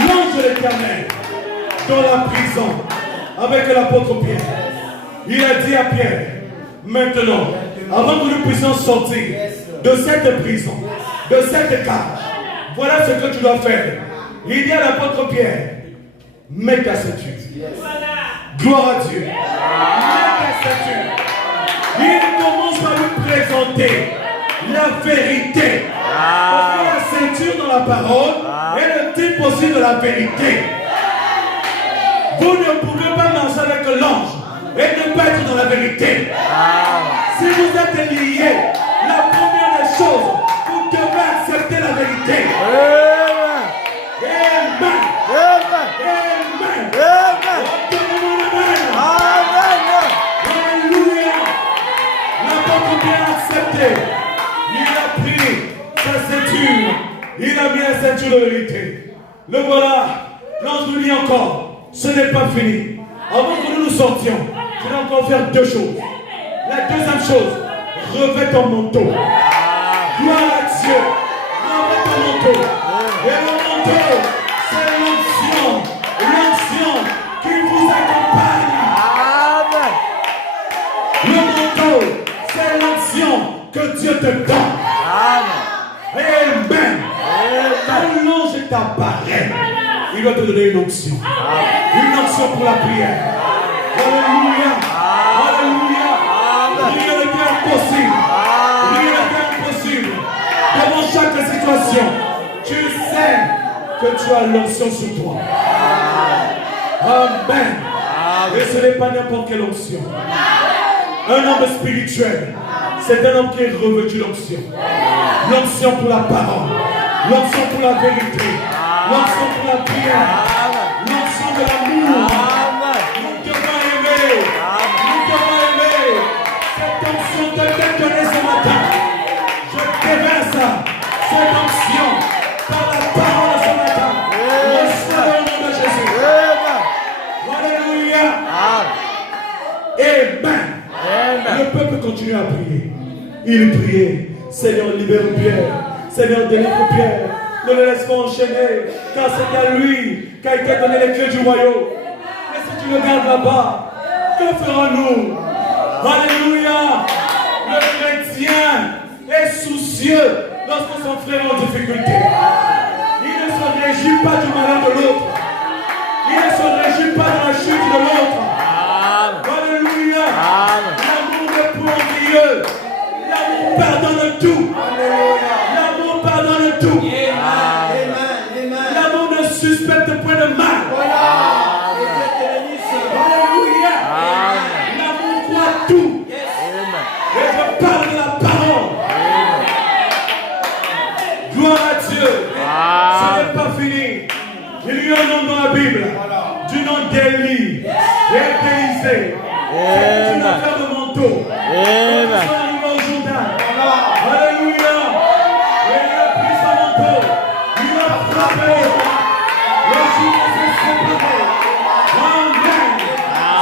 L'ange de l'Éternel, dans la prison, avec l'apôtre Pierre, il a dit à Pierre, maintenant, avant que nous puissions sortir de cette prison, de cette cage, voilà ce que tu dois faire. Il dit à l'apôtre Pierre, mets ta ceinture. Gloire à Dieu. Mets ta ceinture. Il commence par lui présenter la vérité. Parce que la ceinture dans la parole est le type aussi de la vérité. Vous ne pouvez pas marcher avec l'ange et ne pas être dans la vérité. Si vous êtes liés, la première des choses, vous devez accepter la vérité. Amen. Alléluia. L'apôtre Pierre a accepté. Il a pris sa ceinture. Il a mis la ceinture de vérité. Le voilà. L'ange nous dit encore. Ce n'est pas fini. Avant que nous nous sortions, je vais encore faire deux choses. La deuxième chose, revêt ton manteau. Gloire à Dieu. Revêt ton manteau. Et le manteau, c'est l'onction. L'onction qui vous accompagne. Le manteau, c'est l'onction que Dieu te donne. Amen. Quand l'ange t'apparaît, il va te donner une onction. Une onction pour la prière. Alléluia. Alléluia. Rien n'est impossible. Rien n'est impossible. Devant chaque situation, tu sais que tu as l'onction sur toi. Amen. Et ce n'est pas n'importe quelle onction. Un homme spirituel, c'est un homme qui est revêtu l'onction. L'onction pour la parole. L'onction pour la vérité. L'onction pour la prière. L'onction de l'amour. Nous devons aimer. Nous devons aimer. Cette onction de te donner ce matin. Je déverse cette onction par la parole ce matin. Reçois au nom de Jésus. Alléluia. Amen. Le peuple continue à prier. Il priait. Seigneur, libère Pierre. Seigneur, délivre Pierre. Ne le laisse pas enchaîner, car c'est à lui qu'a été donné les clés du royaume. Mais si tu le gardes là-bas, que ferons-nous? Alléluia! Le chrétien est soucieux lorsque son frère est en difficulté. Il ne se réjouit pas du malheur de l'autre. Il ne se réjouit pas de la chute de l'autre. Alléluia! L'amour n'est plus envieux. L'amour pardonne tout. L'amour pardonne tout. L'amour ne suspecte point de mal. Alléluia! L'amour croit tout. Et je parle de la parole. Gloire à Dieu. Ce n'est pas fini. Il y a un nom dans la Bible. Du nom d'Élie. Élisée. C'est une affaire de manteau. Quand il arrive au Jourdain. Alléluia. Et il a pris son manteau. Il a frappé. Le Jourdain s'est séparé. Amen.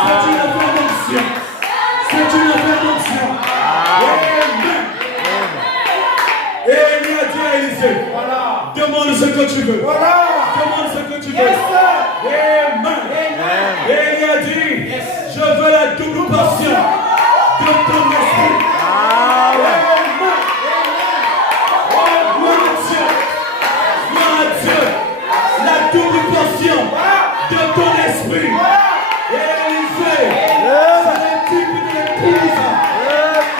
C'est une affaire d'onction. C'est une affaire d'onction. Amen. Et il a dit à Élisée, demande ce que tu veux. Demande ce que tu veux. Amen. Et il a dit, je veux la double portion de ton esprit. Amen. Oh, gloire à Dieu. Gloire à Dieu. La double portion de ton esprit. Et Élisée, c'est le type de l'épouse.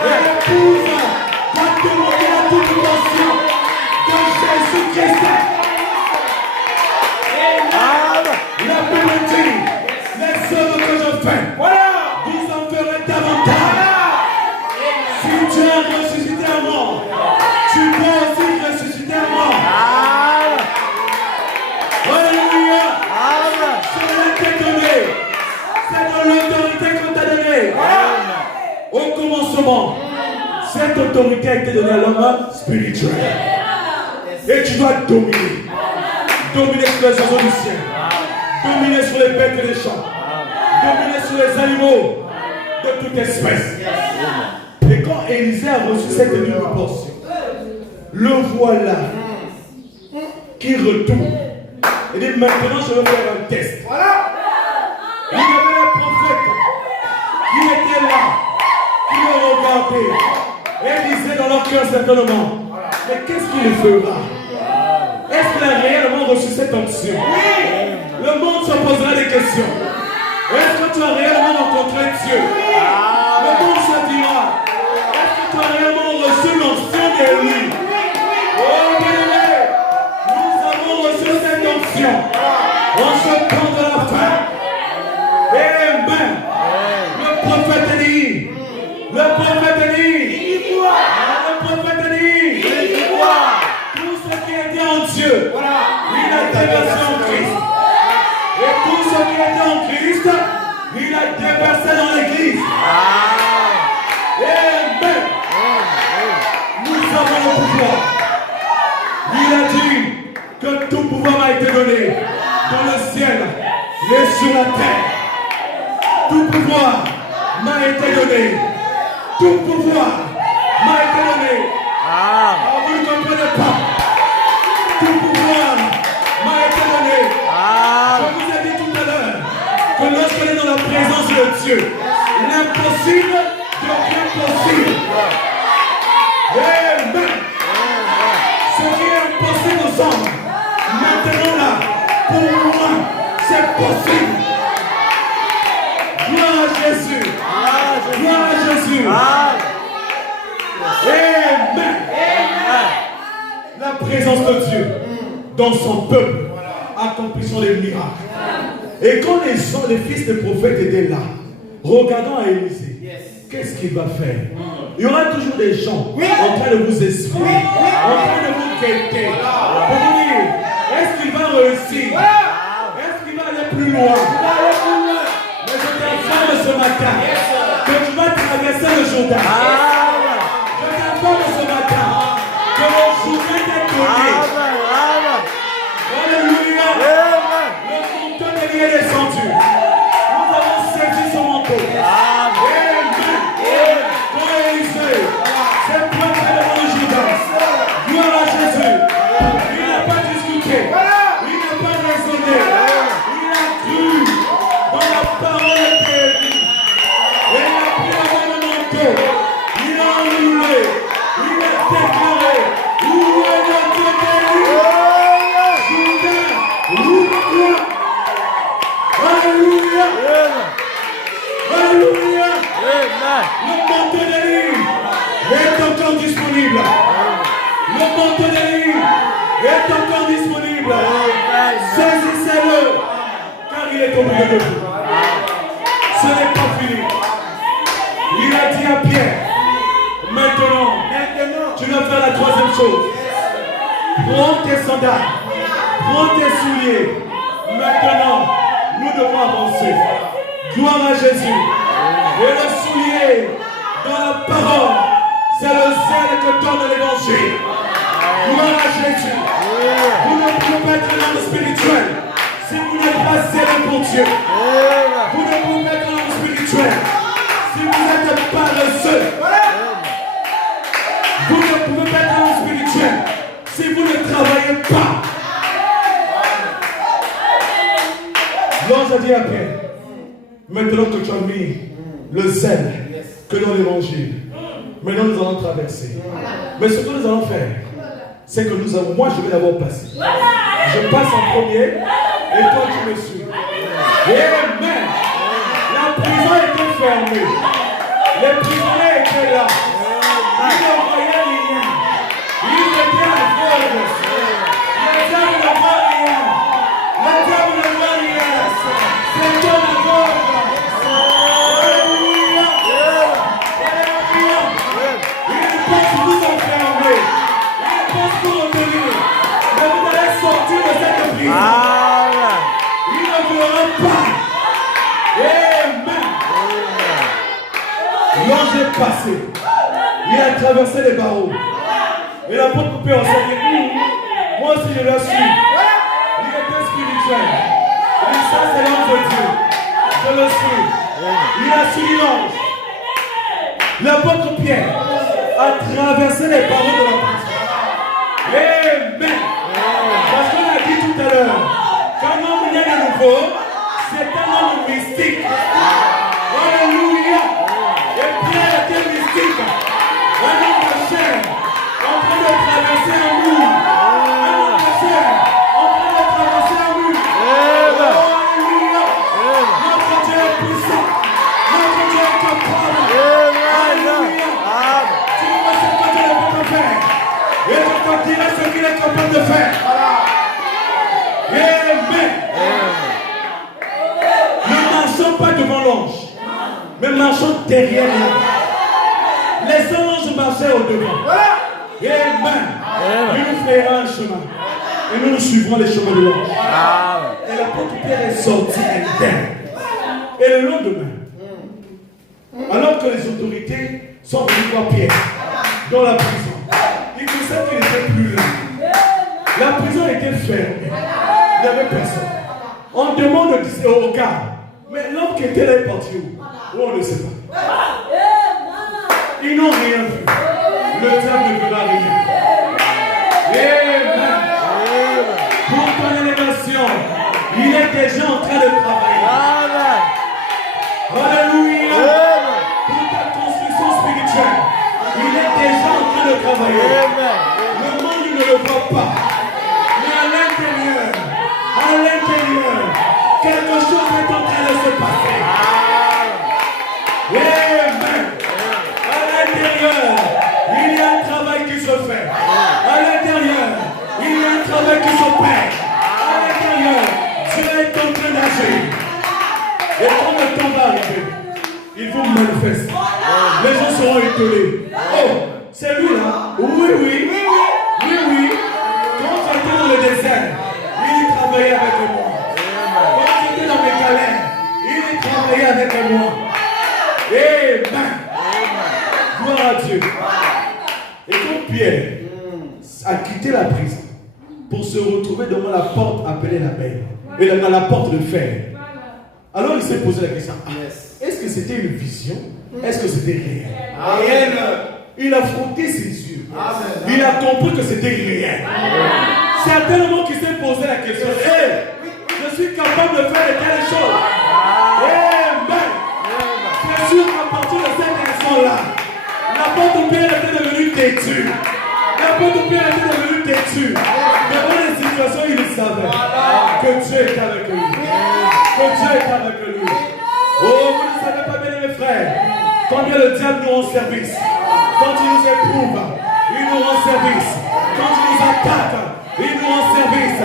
Et l'épouse va demander la double portion de Jésus-Christ. La Bible dit, les œuvres que je fais, vous en ferez davantage. Si tu as ressuscité à mort, tu peux aussi ressusciter à mort. Alléluia. C'est l'autorité donnée. C'est de l'autorité qu'on t'a donnée. Au commencement, cette autorité a été donnée à l'homme spirituel. Et tu dois dominer. Dominer sur les oiseaux du ciel. Dominer sur les bêtes et les champs. Dominer sur les animaux de toute espèce. Et quand Élisée a reçu cette double portion, le voilà qui retourne. Il dit maintenant je vais faire un test. Il y avait les prophètes qui étaient là, qui le regardaient et disaient dans leur cœur certainement, mais qu'est-ce qu'il fera? Est-ce qu'il a réellement reçu cette onction? Le monde se posera des questions. Est-ce que tu as réellement rencontré Dieu? Le monde se dira, est-ce que tu as réellement reçu l'onction d'Élie? Oh bien-aimé, nous avons reçu cette onction. On se prend de la fin. Amen. Le prophète dit, le prophète dit, tout ce qui était en Dieu, il a déversé en Christ. Et tout ce qui était en Christ, il a déversé dans l'Église. Amen. Nous avons le pouvoir. Il a dit que tout pouvoir m'a été donné dans le ciel et sur la terre. Tout pouvoir m'a été donné. Tout pouvoir m'a été donné. Vous ne comprenez pas. Tout pouvoir m'a été donné. Je vous ai dit tout à l'heure que lorsqu'on est dans la présence de Dieu, l'impossible devient possible. Amen. Ce qui est impossible aux hommes, maintenant là, pour moi, c'est possible. Gloire à Jésus. Gloire à Jésus. Amen. La présence de Dieu dans son peuple accomplissant les miracles. Et quand les fils des prophètes étaient là, regardant à Élisée, qu'est-ce qu'il va faire? Il y aura toujours des gens en train de vous espérer, en train de vous guetter, pour vous dire, est-ce qu'il va réussir? Est-ce qu'il va aller plus loin? Mais je t'informe ce matin que tu vas traverser le Jourdain. Je t'informe ce matin que le Jourdain t'est donné. Alléluia. Le manteau d'Élie est descendu. Nous avons saisi son manteau. Amen. Quand Élisée s'est planté devant le Jourdain, gloire à Jésus. Il n'a pas dit Il a roulé. Il a déclaré. Où est notre Alléluia. Alléluia. Alléluia. Le manteau d'Élie est encore disponible. Le manteau d'Élie est encore disponible. Saisissez-le, car il est au milieu de vous. Ce n'est pas fini. Il a dit à Pierre, maintenant, tu dois faire la troisième chose. Prends tes sandales, prends tes souliers. Maintenant, nous devons avancer. Gloire à Jésus. Et le soulier dans la parole, c'est le zèle que donne l'évangile. Gloire à Jésus. Vous ne pouvez pas être dans le spirituel si vous n'êtes pas zélé pour Dieu. Vous ne pouvez pas être dans le spirituel si vous n'êtes pas paresseux. Vous ne pouvez pas être dans le spirituel si vous ne travaillez pas. L'ange a dit à Pierre, maintenant que tu as mis le zèle que dans l'évangile, maintenant nous allons traverser. Mais ce que nous allons faire, c'est que nous avons, moi je vais d'abord passer. Je passe en premier et toi tu me suis. Amen. La prison était fermée. Les prisonniers étaient là. Ils ne voyaient rien. Ils étaient en aveugle. Le diable ne voit rien. Le diable ne voit rien. C'est un aveugle. Alléluia. Alléluia. Ils pensent que vous enfermés. Ils pensent que vous retenir. Mais vous allez sortir de cette prison. Ils ne verront pas. Amen. L'ange est passé. Il a traversé les barreaux. Et l'apôtre Pierre s'est dit, moi aussi je le suis. Il était spirituel. Il dit, ça c'est l'ange de Dieu. Je le suis. Il a suivi l'ange. L'apôtre Pierre a traversé les barreaux de la prison. Amen. Parce qu'on a dit tout à l'heure, qu'un homme vient de nouveau, c'est un homme mystique. Alléluia. Et Pierre était mystique. Un homme de chair, en train de traverser un mur. Un homme de chair, en train de traverser un mur. Alléluia. Notre Dieu est puissant. Notre Dieu est capable. Alléluia. Tu ne sais pas ce que Dieu ne peut pas faire. Et je te dirai ce qu'il est capable de faire. Amen. Ne marchons pas devant l'ange, mais marchons derrière l'ange. Les anges marchaient au devant. Amen. Il nous frayera un chemin. Et nous suivrons les chemins de l'ange. Et l'apôtre Pierre est sorti indemne. Et le lendemain, alors que les autorités sont venues voir Pierre dans la prison, ils pensaient qu'il n'était plus là. La prison était fermée. Il n'y avait personne. On demande au gars, mais l'homme qui était là est parti où? On ne sait pas. Ils n'ont rien vu. Le diable ne verra rien. Amen. Pour ton élévation, il est déjà en train de travailler. Alléluia. Pour ta construction spirituelle, il est déjà en train de travailler. Le monde ne le voit pas. Mais à l'intérieur, quelque chose est en train de se passer. Amen. À l'intérieur, il y a un travail qui se fait. À l'intérieur, il y a un travail qui s'opère. À l'intérieur, Dieu est en train d'agir. Et quand le temps va arriver, il vous manifeste. Les gens seront étonnés. Oh, c'est lui là. Oui. Quand j'étais dans le désert, il travaillait avec moi. Quand j'étais dans mes galères, il travaillait avec moi. Amen. Gloire à Dieu. Et quand Pierre a quitté la prison pour se retrouver devant la porte appelée la mer, et dans la porte de fer, alors il s'est posé la question, est-ce que c'était une vision? Est-ce que c'était réel? Réel. Il a frotté ses yeux. Il a compris que c'était réel. C'est à tel moment qu'il s'est posé la question, je suis capable de faire de telles choses. Amen. C'est sûr qu'à partir de cet instant-là, la têtu. L'apôtre Pierre était devenu têtu. Devant les situations, il le savait. Que Dieu est avec lui. Que Dieu est avec lui. Oh, vous ne savez pas bien, mes frères, combien le diable nous rend service. Quand il nous éprouve, il nous rend service. Quand il nous attaque, il nous rend service.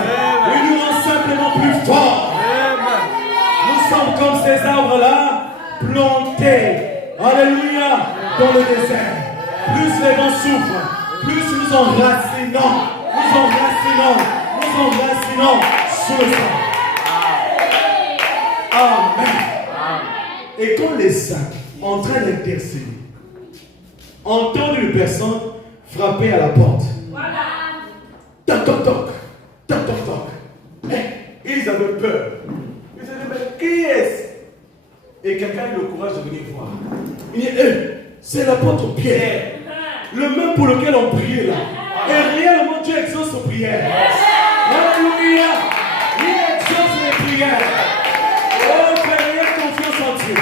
Il nous rend simplement plus forts. Nous sommes comme ces arbres-là, plantés, alléluia, dans le désert. Plus les vents souffrent, plus nous enracinons sous le sang. Amen. Et quand les saints, en train d'intercéder, entendent une personne frapper à la porte. Toc, toc, toc. Toc, toc, toc. Ils avaient peur. Ils se disaient, mais qui est-ce? Et quelqu'un a eu le courage de venir voir. Il dit, c'est l'apôtre Pierre. Le même pour lequel on priait là. Et réellement, Dieu exauce nos prières. Alléluia. Il exauce les prières. Oh, Père, ayez confiance en Dieu.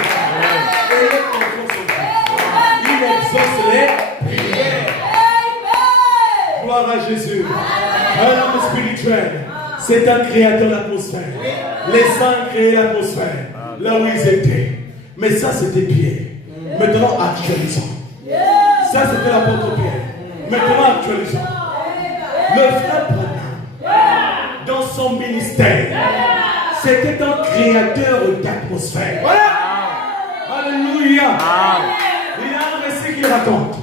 Ayez confiance en Dieu. Il exauce les prières. Gloire à Jésus. Un homme spirituel, c'est un créateur d'atmosphère. Les saints créaient l'atmosphère là où ils étaient. Mais ça, c'était Pierre. Maintenant, actualisons. Ça, c'était l'apôtre Pierre. Maintenant, actualisons. Le frère Branham, dans son ministère, c'était un créateur d'atmosphère. Voilà. Alléluia. Il y a un récit qu'il raconte.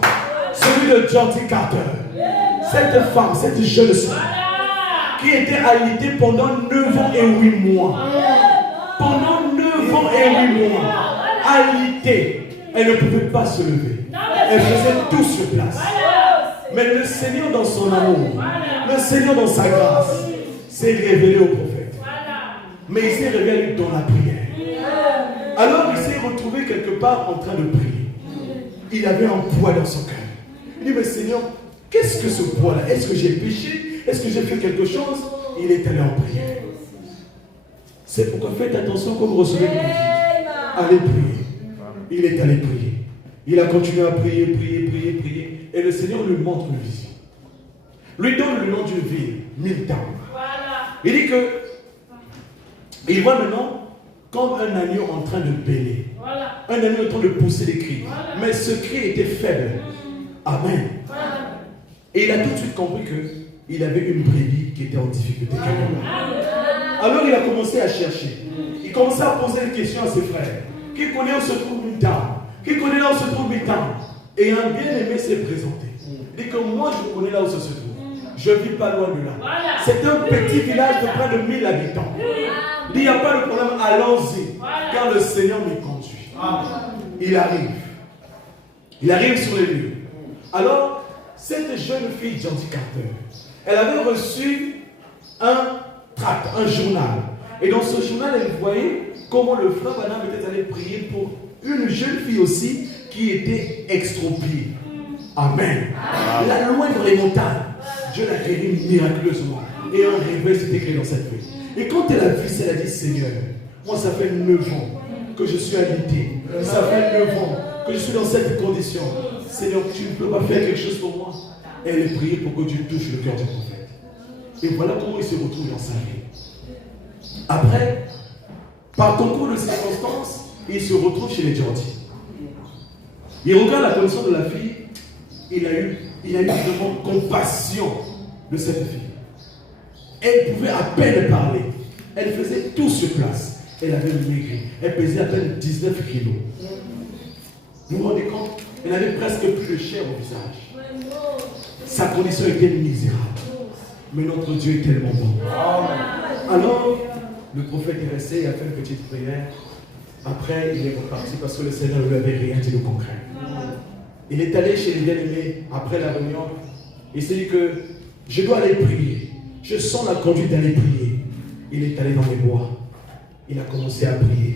Celui de Jordi Carter. Cette femme, cette jeune soeur, qui était alitée pendant 9 ans et 8 mois. Pendant 9 ans et 8 mois. Alitée. Elle ne pouvait pas se lever. Elle faisait tout sur place. Mais le Seigneur dans son amour, le Seigneur dans sa grâce, s'est révélé au prophète. Mais il s'est révélé dans la prière. Alors il s'est retrouvé quelque part en train de prier. Il avait un poids dans son cœur. Il dit, mais Seigneur, qu'est-ce que ce poids-là? Est-ce que j'ai péché? Est-ce que j'ai fait quelque chose? Il est allé en prière. C'est pourquoi faites attention quand vous recevez une visite. Allez prier. Il est allé prier. Il a continué à prier, prier. Et le Seigneur lui montre une vision. Lui donne le nom d'une ville, Miltown. Il dit que il voit maintenant comme un agneau en train de bêler. Un agneau en train de pousser des cris. Mais ce cri était faible. Amen. Et il a tout de suite compris qu'il avait une brebis qui était en difficulté. Alors il a commencé à chercher. Il commençait à poser des questions à ses frères. Qui connaît où se trouve Miltown? Qui connaît là où se trouve Miltown? Et un bien-aimé s'est présenté. Il dit que moi je connais là où ça se trouve. Je ne vis pas loin de là. C'est un petit village de près de 1000 habitants. Il dit, il n'y a pas de problème, allons-y. Car le Seigneur me conduit. Il arrive. Il arrive sur les lieux. Alors, cette jeune fille, Jordi Carter, elle avait reçu un tract, un journal. Et dans ce journal, elle voyait comment le frère Branham était allé prier pour une jeune fille aussi qui était extropiée. Amen. Là, loin dans les montagnes, Dieu l'a guéri miraculeusement. Et un réveil s'est écrit dans cette vie. Et quand elle a vu ça, elle a dit, Seigneur, moi ça fait 9 ans que je suis habité. Ça fait 9 ans que je suis dans cette condition. Seigneur, tu ne peux pas faire quelque chose pour moi. Elle a prié pour que Dieu touche le cœur du prophète. Et voilà comment il se retrouve dans sa vie. Après, par concours de circonstances, il se retrouve chez les Jordi. Il regarde la condition de la fille. Il a eu vraiment compassion de cette fille. Elle pouvait à peine parler. Elle faisait tout sur place. Elle avait maigri. Elle pesait à peine 19 kilos. Vous vous rendez compte? Elle avait presque plus de chair au visage. Sa condition était misérable. Mais notre Dieu est tellement bon. Alors, le prophète est resté, il a fait une petite prière. Après, il est reparti parce que le Seigneur ne lui avait rien dit de concret. Il est allé chez les bien-aimés après la réunion. Il s'est dit que je dois aller prier. Je sens la conduite d'aller prier. Il est allé dans les bois. Il a commencé à prier.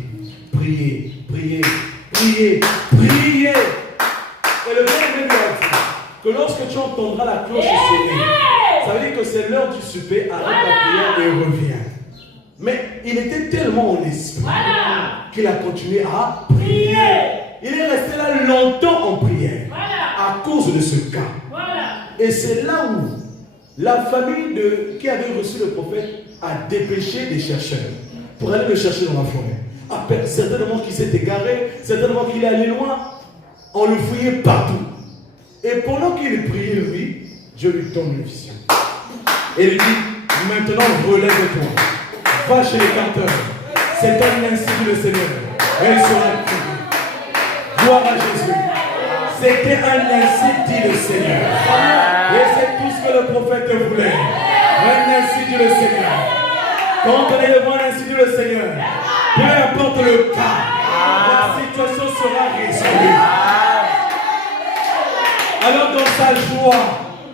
Prier. Et le bien-aimé lui a dit que lorsque tu entendras la cloche sonner, ça veut dire que c'est l'heure du souper, arrête la prière et reviens. Mais il était tellement en esprit qu'il a continué à prier. Il est resté là longtemps en prière à cause de ce cas. Et c'est là où la famille qui avait reçu le prophète a dépêché des chercheurs pour aller le chercher dans la forêt. Certainement qu'il s'est égaré, certainement qu'il est allé loin. On le fouillait partout. Et pendant qu'il priait, lui, Dieu lui donne une vision. Et il dit, maintenant relève-toi. Va chez les canteurs. C'est un ainsi dit le Seigneur. Et il sera prié. Gloire à Jésus. C'était un ainsi dit le Seigneur. Et c'est tout ce que le prophète voulait. Un ainsi dit le Seigneur. Quand on est devant un ainsi dit le Seigneur, peu importe le cas, la situation sera résolue. Alors dans sa joie,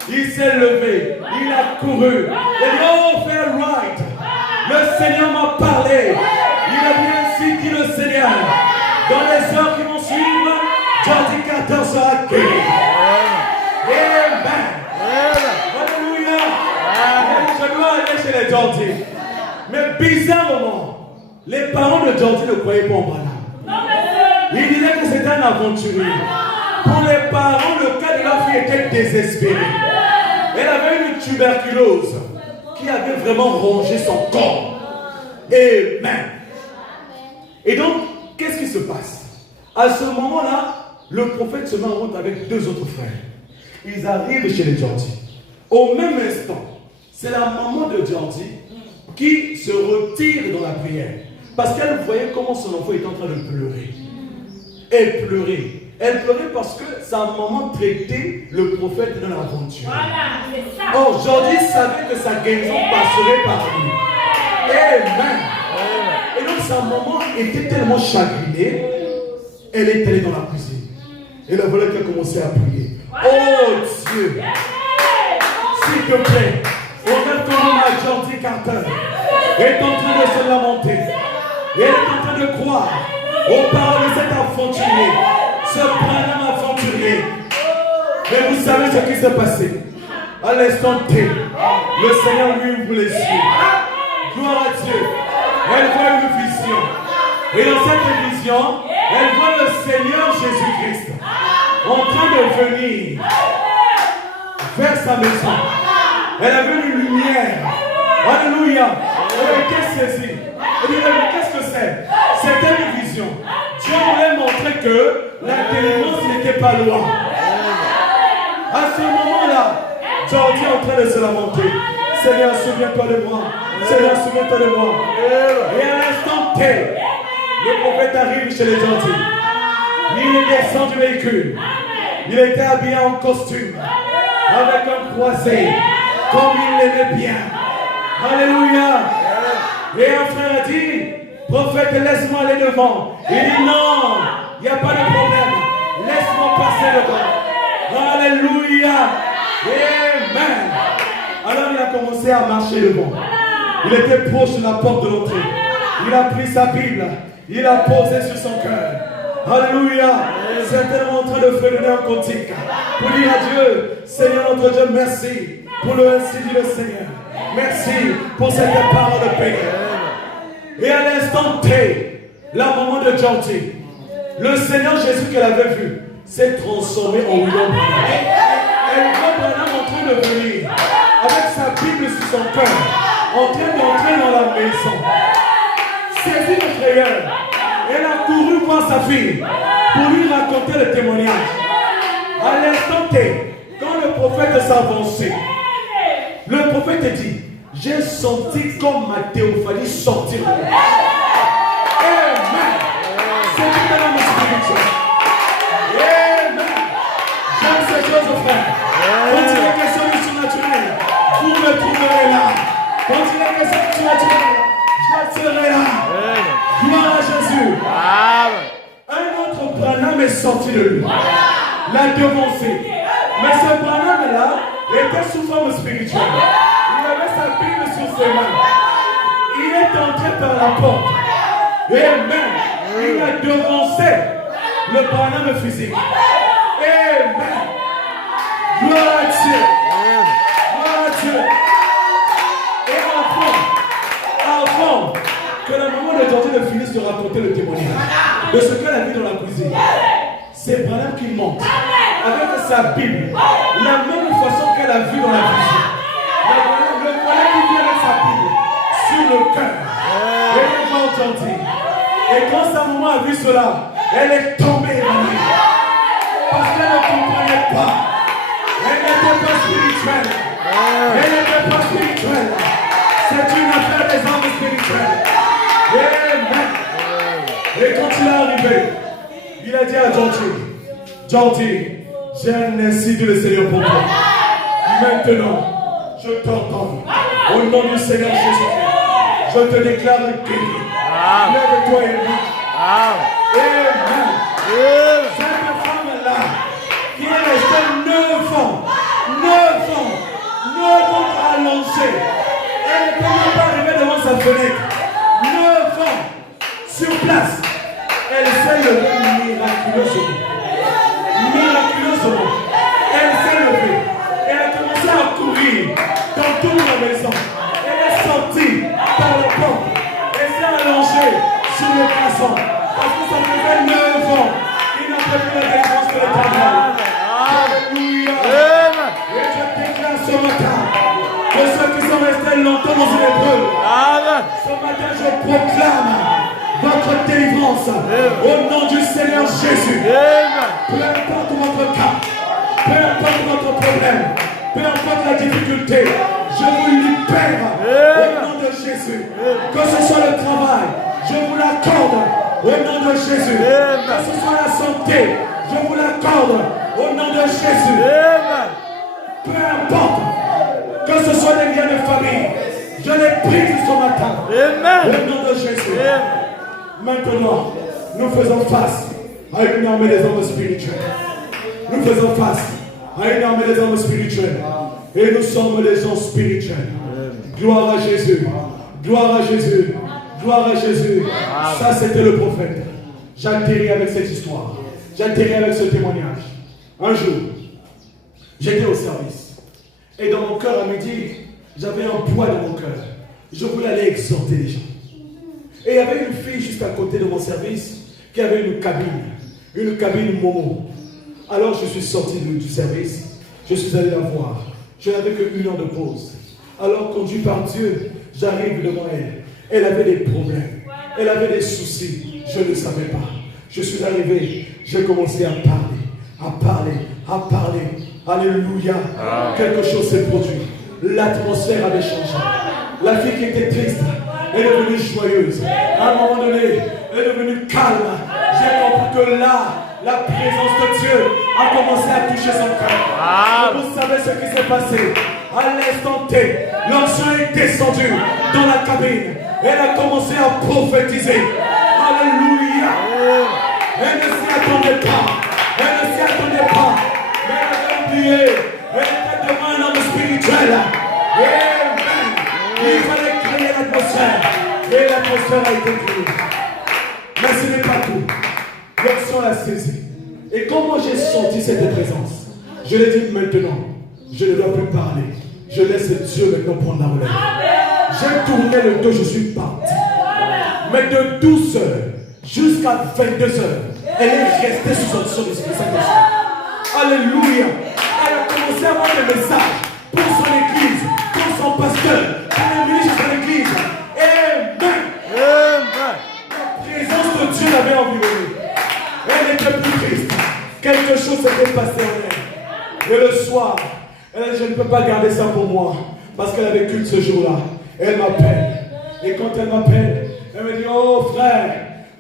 il s'est levé, il a couru. Il dit, oh, faire right. Le Seigneur m'a parlé. Il a dit ainsi dit le Seigneur. Dans les heures qui vont suivre, Jordi Carter sera guéri. Amen. Alléluia. Je dois aller chez les Jordi. Mais bizarrement, les parents de Jordi ne croyaient pas en Branham. Ils disaient que c'était un aventurier. Pour les parents, le cas de la fille était désespéré. Elle avait une tuberculose qui avait vraiment rongé son corps. Amen. Et donc, qu'est-ce qui se passe? À ce moment-là, le prophète se met en route avec deux autres frères. Ils arrivent chez les Jordi. Au même instant, c'est la maman de Jordi qui se retire dans la prière. Parce qu'elle voyait comment son enfant était en train de pleurer. Elle pleurait. Elle pleurait parce que sa maman traitait le prophète dans l'aventure. Voilà, c'est ça. Or, Jordi savait que sa guérison passerait par lui. Amen. Et donc, sa maman était tellement chagrinée, elle est allée dans la cuisine. Et la voilà qu'elle a commencé à prier. Oh Dieu, s'il te plaît, regarde comment ma Jordi Carter est en train de se lamenter. Et elle est en train de croire aux paroles de cet aventurier. Ce Branham aventurier. Mais vous savez ce qui s'est passé. À l'instant T, le Seigneur lui ouvre les yeux. Gloire à Dieu. Elle voit une vision. Et dans cette vision, elle voit le Seigneur Jésus-Christ en train de venir vers sa maison. Elle a vu une lumière. Alléluia. Elle était saisie. Elle dit, mais qu'est-ce que c'est? C'était une vision. Dieu voulait montrer que la délivrance n'était pas loin. À ce moment-là, Jordi est en train de se lamenter. Seigneur, souviens-toi de moi. Seigneur, souviens-toi de moi. Et à l'instant T, le prophète arrive chez les Jordi. Il descend du véhicule. Il était habillé en costume, avec un croisé, comme il l'aimait bien. Alléluia. Et un frère a dit, prophète, laisse-moi aller devant. Il dit non, il n'y a pas de problème. Laisse-moi passer devant. Alléluia. Amen. Alors il a commencé à marcher devant. Il était proche de la porte de l'entrée. Il a pris sa Bible. Il a posé sur son cœur. Alléluia. Certainement en train de fredonner un cantique. Pour dire à Dieu, Seigneur notre Dieu, merci pour le ainsi dit le Seigneur. Merci pour cette parole de paix. Et à l'instant T, la maman de Jordi, le Seigneur Jésus qu'elle avait vu, s'est transformé en William Branham. Elle voit Branham en train de venir, avec sa Bible sur son cœur, en train d'entrer dans la maison. Saisie de frayeur, elle a couru voir sa fille pour lui raconter le témoignage. À l'instant T, quand le prophète s'avançait, le prophète dit, j'ai senti comme ma théophanie sortir de moi. Amen. C'est tout un homme spirituel. Amen. J'aime ces choses, frère. Quand il est question du surnaturel, vous me trouverez là. Quand il est question du surnaturel, je serai là. Gloire à Jésus. Un autre Branham est sorti de lui. L'a devancé. Mais ce Branham-là était sous forme spirituelle. Il avait sa Bible sur ses mains. Il est entré par la porte. Amen. Il a devancé le Branham physique. Amen. Gloire à Dieu. Gloire à Dieu. Et avant que la maman de Jordi ne finisse de raconter le témoignage de ce qu'elle a vu dans la cuisine, c'est Branham qui monte. avec sa Bible, la même façon qu'elle a vu dans la vision. Le voilà qui vient avec sa Bible sur le cœur. Et elle va entendre. Et quand sa maman a vu cela, elle est tombée évanouie. Parce qu'elle ne comprenait pas. Elle n'était pas spirituelle. Elle n'était pas spirituelle. C'est une affaire des hommes spirituels. Amen. Et quand il est arrivé, il a dit à Gentil, j'ai un ainsi dit le Seigneur pour toi. Maintenant, je t'entends. Au nom du Seigneur Jésus, je te déclare guéri. Lève-toi et marche. Amen. Cette femme-là, qui est restée 9 ans allongée, elle ne peut même pas arriver devant sa fenêtre. 9 ans sur place, elle s'est levée miraculeusement. Elle s'est levée. Elle a commencé à courir dans toute la maison. Elle est sortie par la porte. Elle s'est allongée sur le casson. Parce que ça faisait 9 ans qu'il n'a pas vu la délivrance de l'Éternel. Alléluia. Et je déclare ce matin que ceux qui sont restés longtemps dans une épreuve, ce matin je proclame votre délivrance au nom du Seigneur Jésus. Peu importe votre cas, peu importe votre problème, peu importe la difficulté, je vous libère au nom de Jésus. Que ce soit le travail, je vous l'accorde au nom de Jésus. Que ce soit la santé, je vous l'accorde au nom de Jésus. Peu importe, que ce soit les liens de famille, je les prie ce matin au nom de Jésus. Maintenant, nous faisons face à une armée des hommes spirituels. Nous faisons face à une armée des hommes spirituels. Et nous sommes des gens spirituels. Gloire à Jésus. Gloire à Jésus. Gloire à Jésus. Ça, c'était le prophète. J'atterris avec cette histoire. J'atterris avec ce témoignage. Un jour, j'étais au service. Et dans mon cœur, à midi, j'avais un poids dans mon cœur. Je voulais aller exhorter les gens. Et il y avait une fille juste à côté de mon service qui avait une cabine Momo. Alors je suis sorti du service, je suis allé la voir. Je n'avais qu'une heure de pause. Alors conduit par Dieu, j'arrive devant elle. Elle avait des problèmes, elle avait des soucis, je ne savais pas. Je suis arrivé, j'ai commencé à parler. Alléluia. Quelque chose s'est produit. L'atmosphère avait changé. La fille qui était triste, elle est devenue joyeuse. À un moment donné, elle est devenue calme. J'ai compris que là, la présence de Dieu a commencé à toucher son cœur. Vous savez ce qui s'est passé. À l'instant T, l'onction est descendue dans la cabine. Elle a commencé à prophétiser. Alléluia. Elle ne s'y attendait pas. Mais elle avait oublié. Elle était devant un homme spirituel. Amen. Il fallait créer l'atmosphère. Et l'atmosphère a été créée. Mais ce n'est pas tout. L'onction l'a saisi. Et quand moi j'ai senti cette présence, je l'ai dit maintenant, je ne dois plus parler. Je laisse Dieu maintenant prendre la relève. J'ai tourné le dos, je suis parti. Mais de 12 heures jusqu'à 22 heures, elle est restée sous l'onction du Saint-Esprit. Alléluia. Elle a commencé à avoir des messages pour son église, pour son pasteur, pour les ministres de son église. Amen. La présence de Dieu l'avait environnée. Elle n'était plus triste. Quelque chose s'était passé en elle. Et le soir, elle a dit, je ne peux pas garder ça pour moi. Parce qu'elle avait culte ce jour-là. Elle m'appelle. Et quand elle m'appelle, elle me dit, oh frère,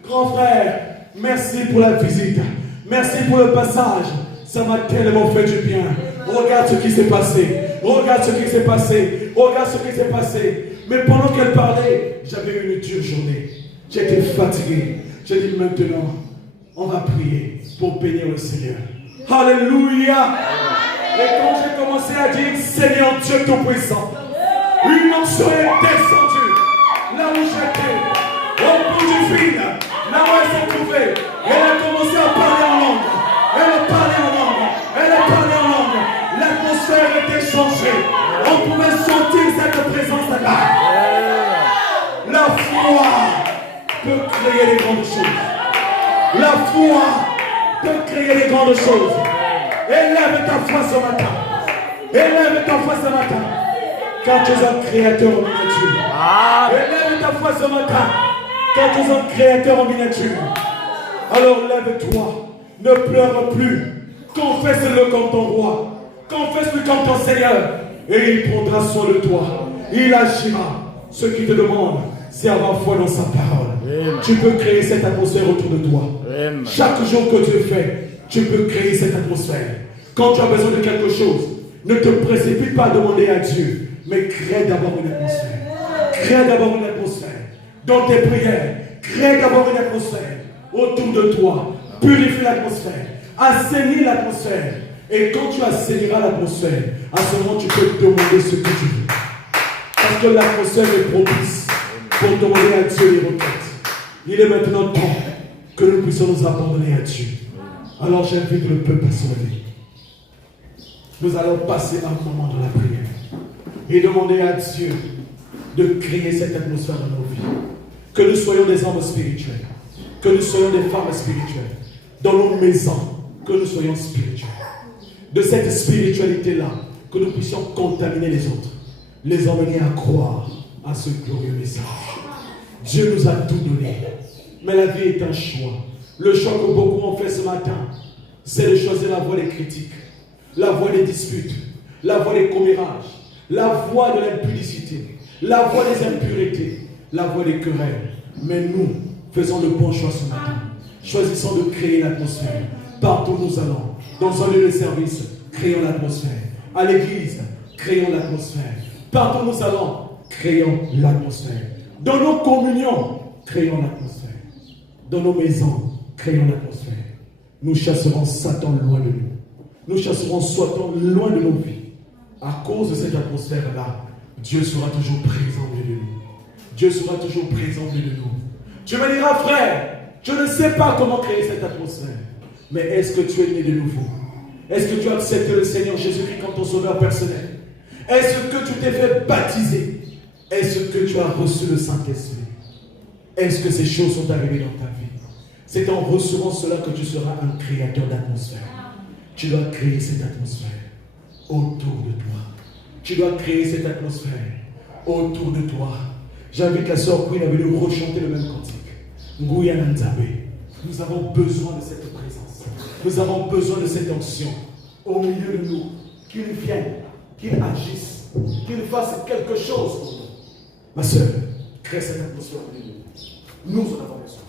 grand frère, merci pour la visite. Merci pour le passage. Ça m'a tellement fait du bien. Regarde ce qui s'est passé. Regarde ce qui s'est passé. Regarde ce qui s'est passé. Mais pendant qu'elle parlait, j'avais une dure journée. J'étais fatigué. J'ai dit maintenant, on va prier pour bénir le Seigneur. Alléluia. Et quand j'ai commencé à dire Seigneur Dieu Tout-Puissant, une onction est descendue là où j'étais, au bout du fil, là où elle s'est trouvée. Elle a commencé à parler en langue. Elle a parlé en langue. L'atmosphère était changée. On pouvait sentir cette présence-là. La foi peut créer les grandes choses. La foi peut créer les grandes choses. Élève ta foi ce matin. Élève ta foi ce matin. Car tu es un créateur en miniature. Élève ta foi ce matin. Car tu es un créateur en miniature. Alors lève-toi. Ne pleure plus. Confesse-le comme ton roi. Confesse-le comme ton Seigneur. Et il prendra soin de toi. Il agira. Ce qu'il te demande, c'est avoir foi dans sa parole. Amen. Tu peux créer cette atmosphère autour de toi. Amen. Chaque jour que Dieu fait, tu peux créer cette atmosphère. Quand tu as besoin de quelque chose, ne te précipite pas à demander à Dieu, mais crée d'abord une atmosphère. Crée d'abord une atmosphère. Dans tes prières, crée d'abord une atmosphère autour de toi. Purifie l'atmosphère. Assainis l'atmosphère. Et quand tu assainiras l'atmosphère, à ce moment, tu peux demander ce que tu veux. Parce que l'atmosphère est propice pour demander à Dieu les requêtes. Il est maintenant temps que nous puissions nous abandonner à Dieu. Alors j'invite le peuple à se lever. Nous allons passer un moment dans la prière et demander à Dieu de créer cette atmosphère dans nos vies. Que nous soyons des hommes spirituels, que nous soyons des femmes spirituelles, dans nos maisons, que nous soyons spirituels. De cette spiritualité-là, que nous puissions contaminer les autres, les emmener à croire à ce glorieux message. Dieu nous a tout donné, mais la vie est un choix. Le choix que beaucoup ont fait ce matin, c'est de choisir la voie des critiques, la voie des disputes, la voie des commérages, la voie de l'impudicité, la voie des impuretés, la voie des querelles. Mais nous faisons le bon choix ce matin. Choisissons de créer l'atmosphère. Partout où nous allons, dans un lieu de service, créons l'atmosphère. À l'église, créons l'atmosphère. Partout où nous allons, créons l'atmosphère. Dans nos communions, créons l'atmosphère. Dans nos maisons, créons l'atmosphère. Nous chasserons Satan loin de nous. Nous chasserons Satan loin de nos vies. À cause de cette atmosphère-là, Dieu sera toujours présent au milieu de nous. Dieu sera toujours présent au milieu de nous. Tu me diras, frère, je ne sais pas comment créer cette atmosphère. Mais est-ce que tu es né de nouveau? Est-ce que tu as accepté le Seigneur Jésus-Christ comme ton sauveur personnel? Est-ce que tu t'es fait baptiser? Est-ce que tu as reçu le Saint-Esprit? Est-ce que ces choses sont arrivées dans ta vie? C'est en recevant cela que tu seras un créateur d'atmosphère. Tu dois créer cette atmosphère autour de toi. Tu dois créer cette atmosphère autour de toi. J'invite la sœur Queen à venir rechanter le même cantique. Nguyana Nzambe. Nous avons besoin de cette présence. Nous avons besoin de cette onction au milieu de nous. Qu'il vienne, qu'il agisse, qu'il fasse quelque chose pour nous. Ma sœur, crée cette atmosphère au milieu de nous. Nous en avons besoin.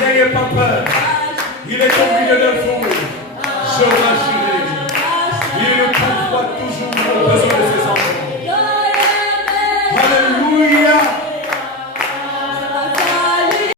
N'ayez pas peur. Il est au milieu de vous.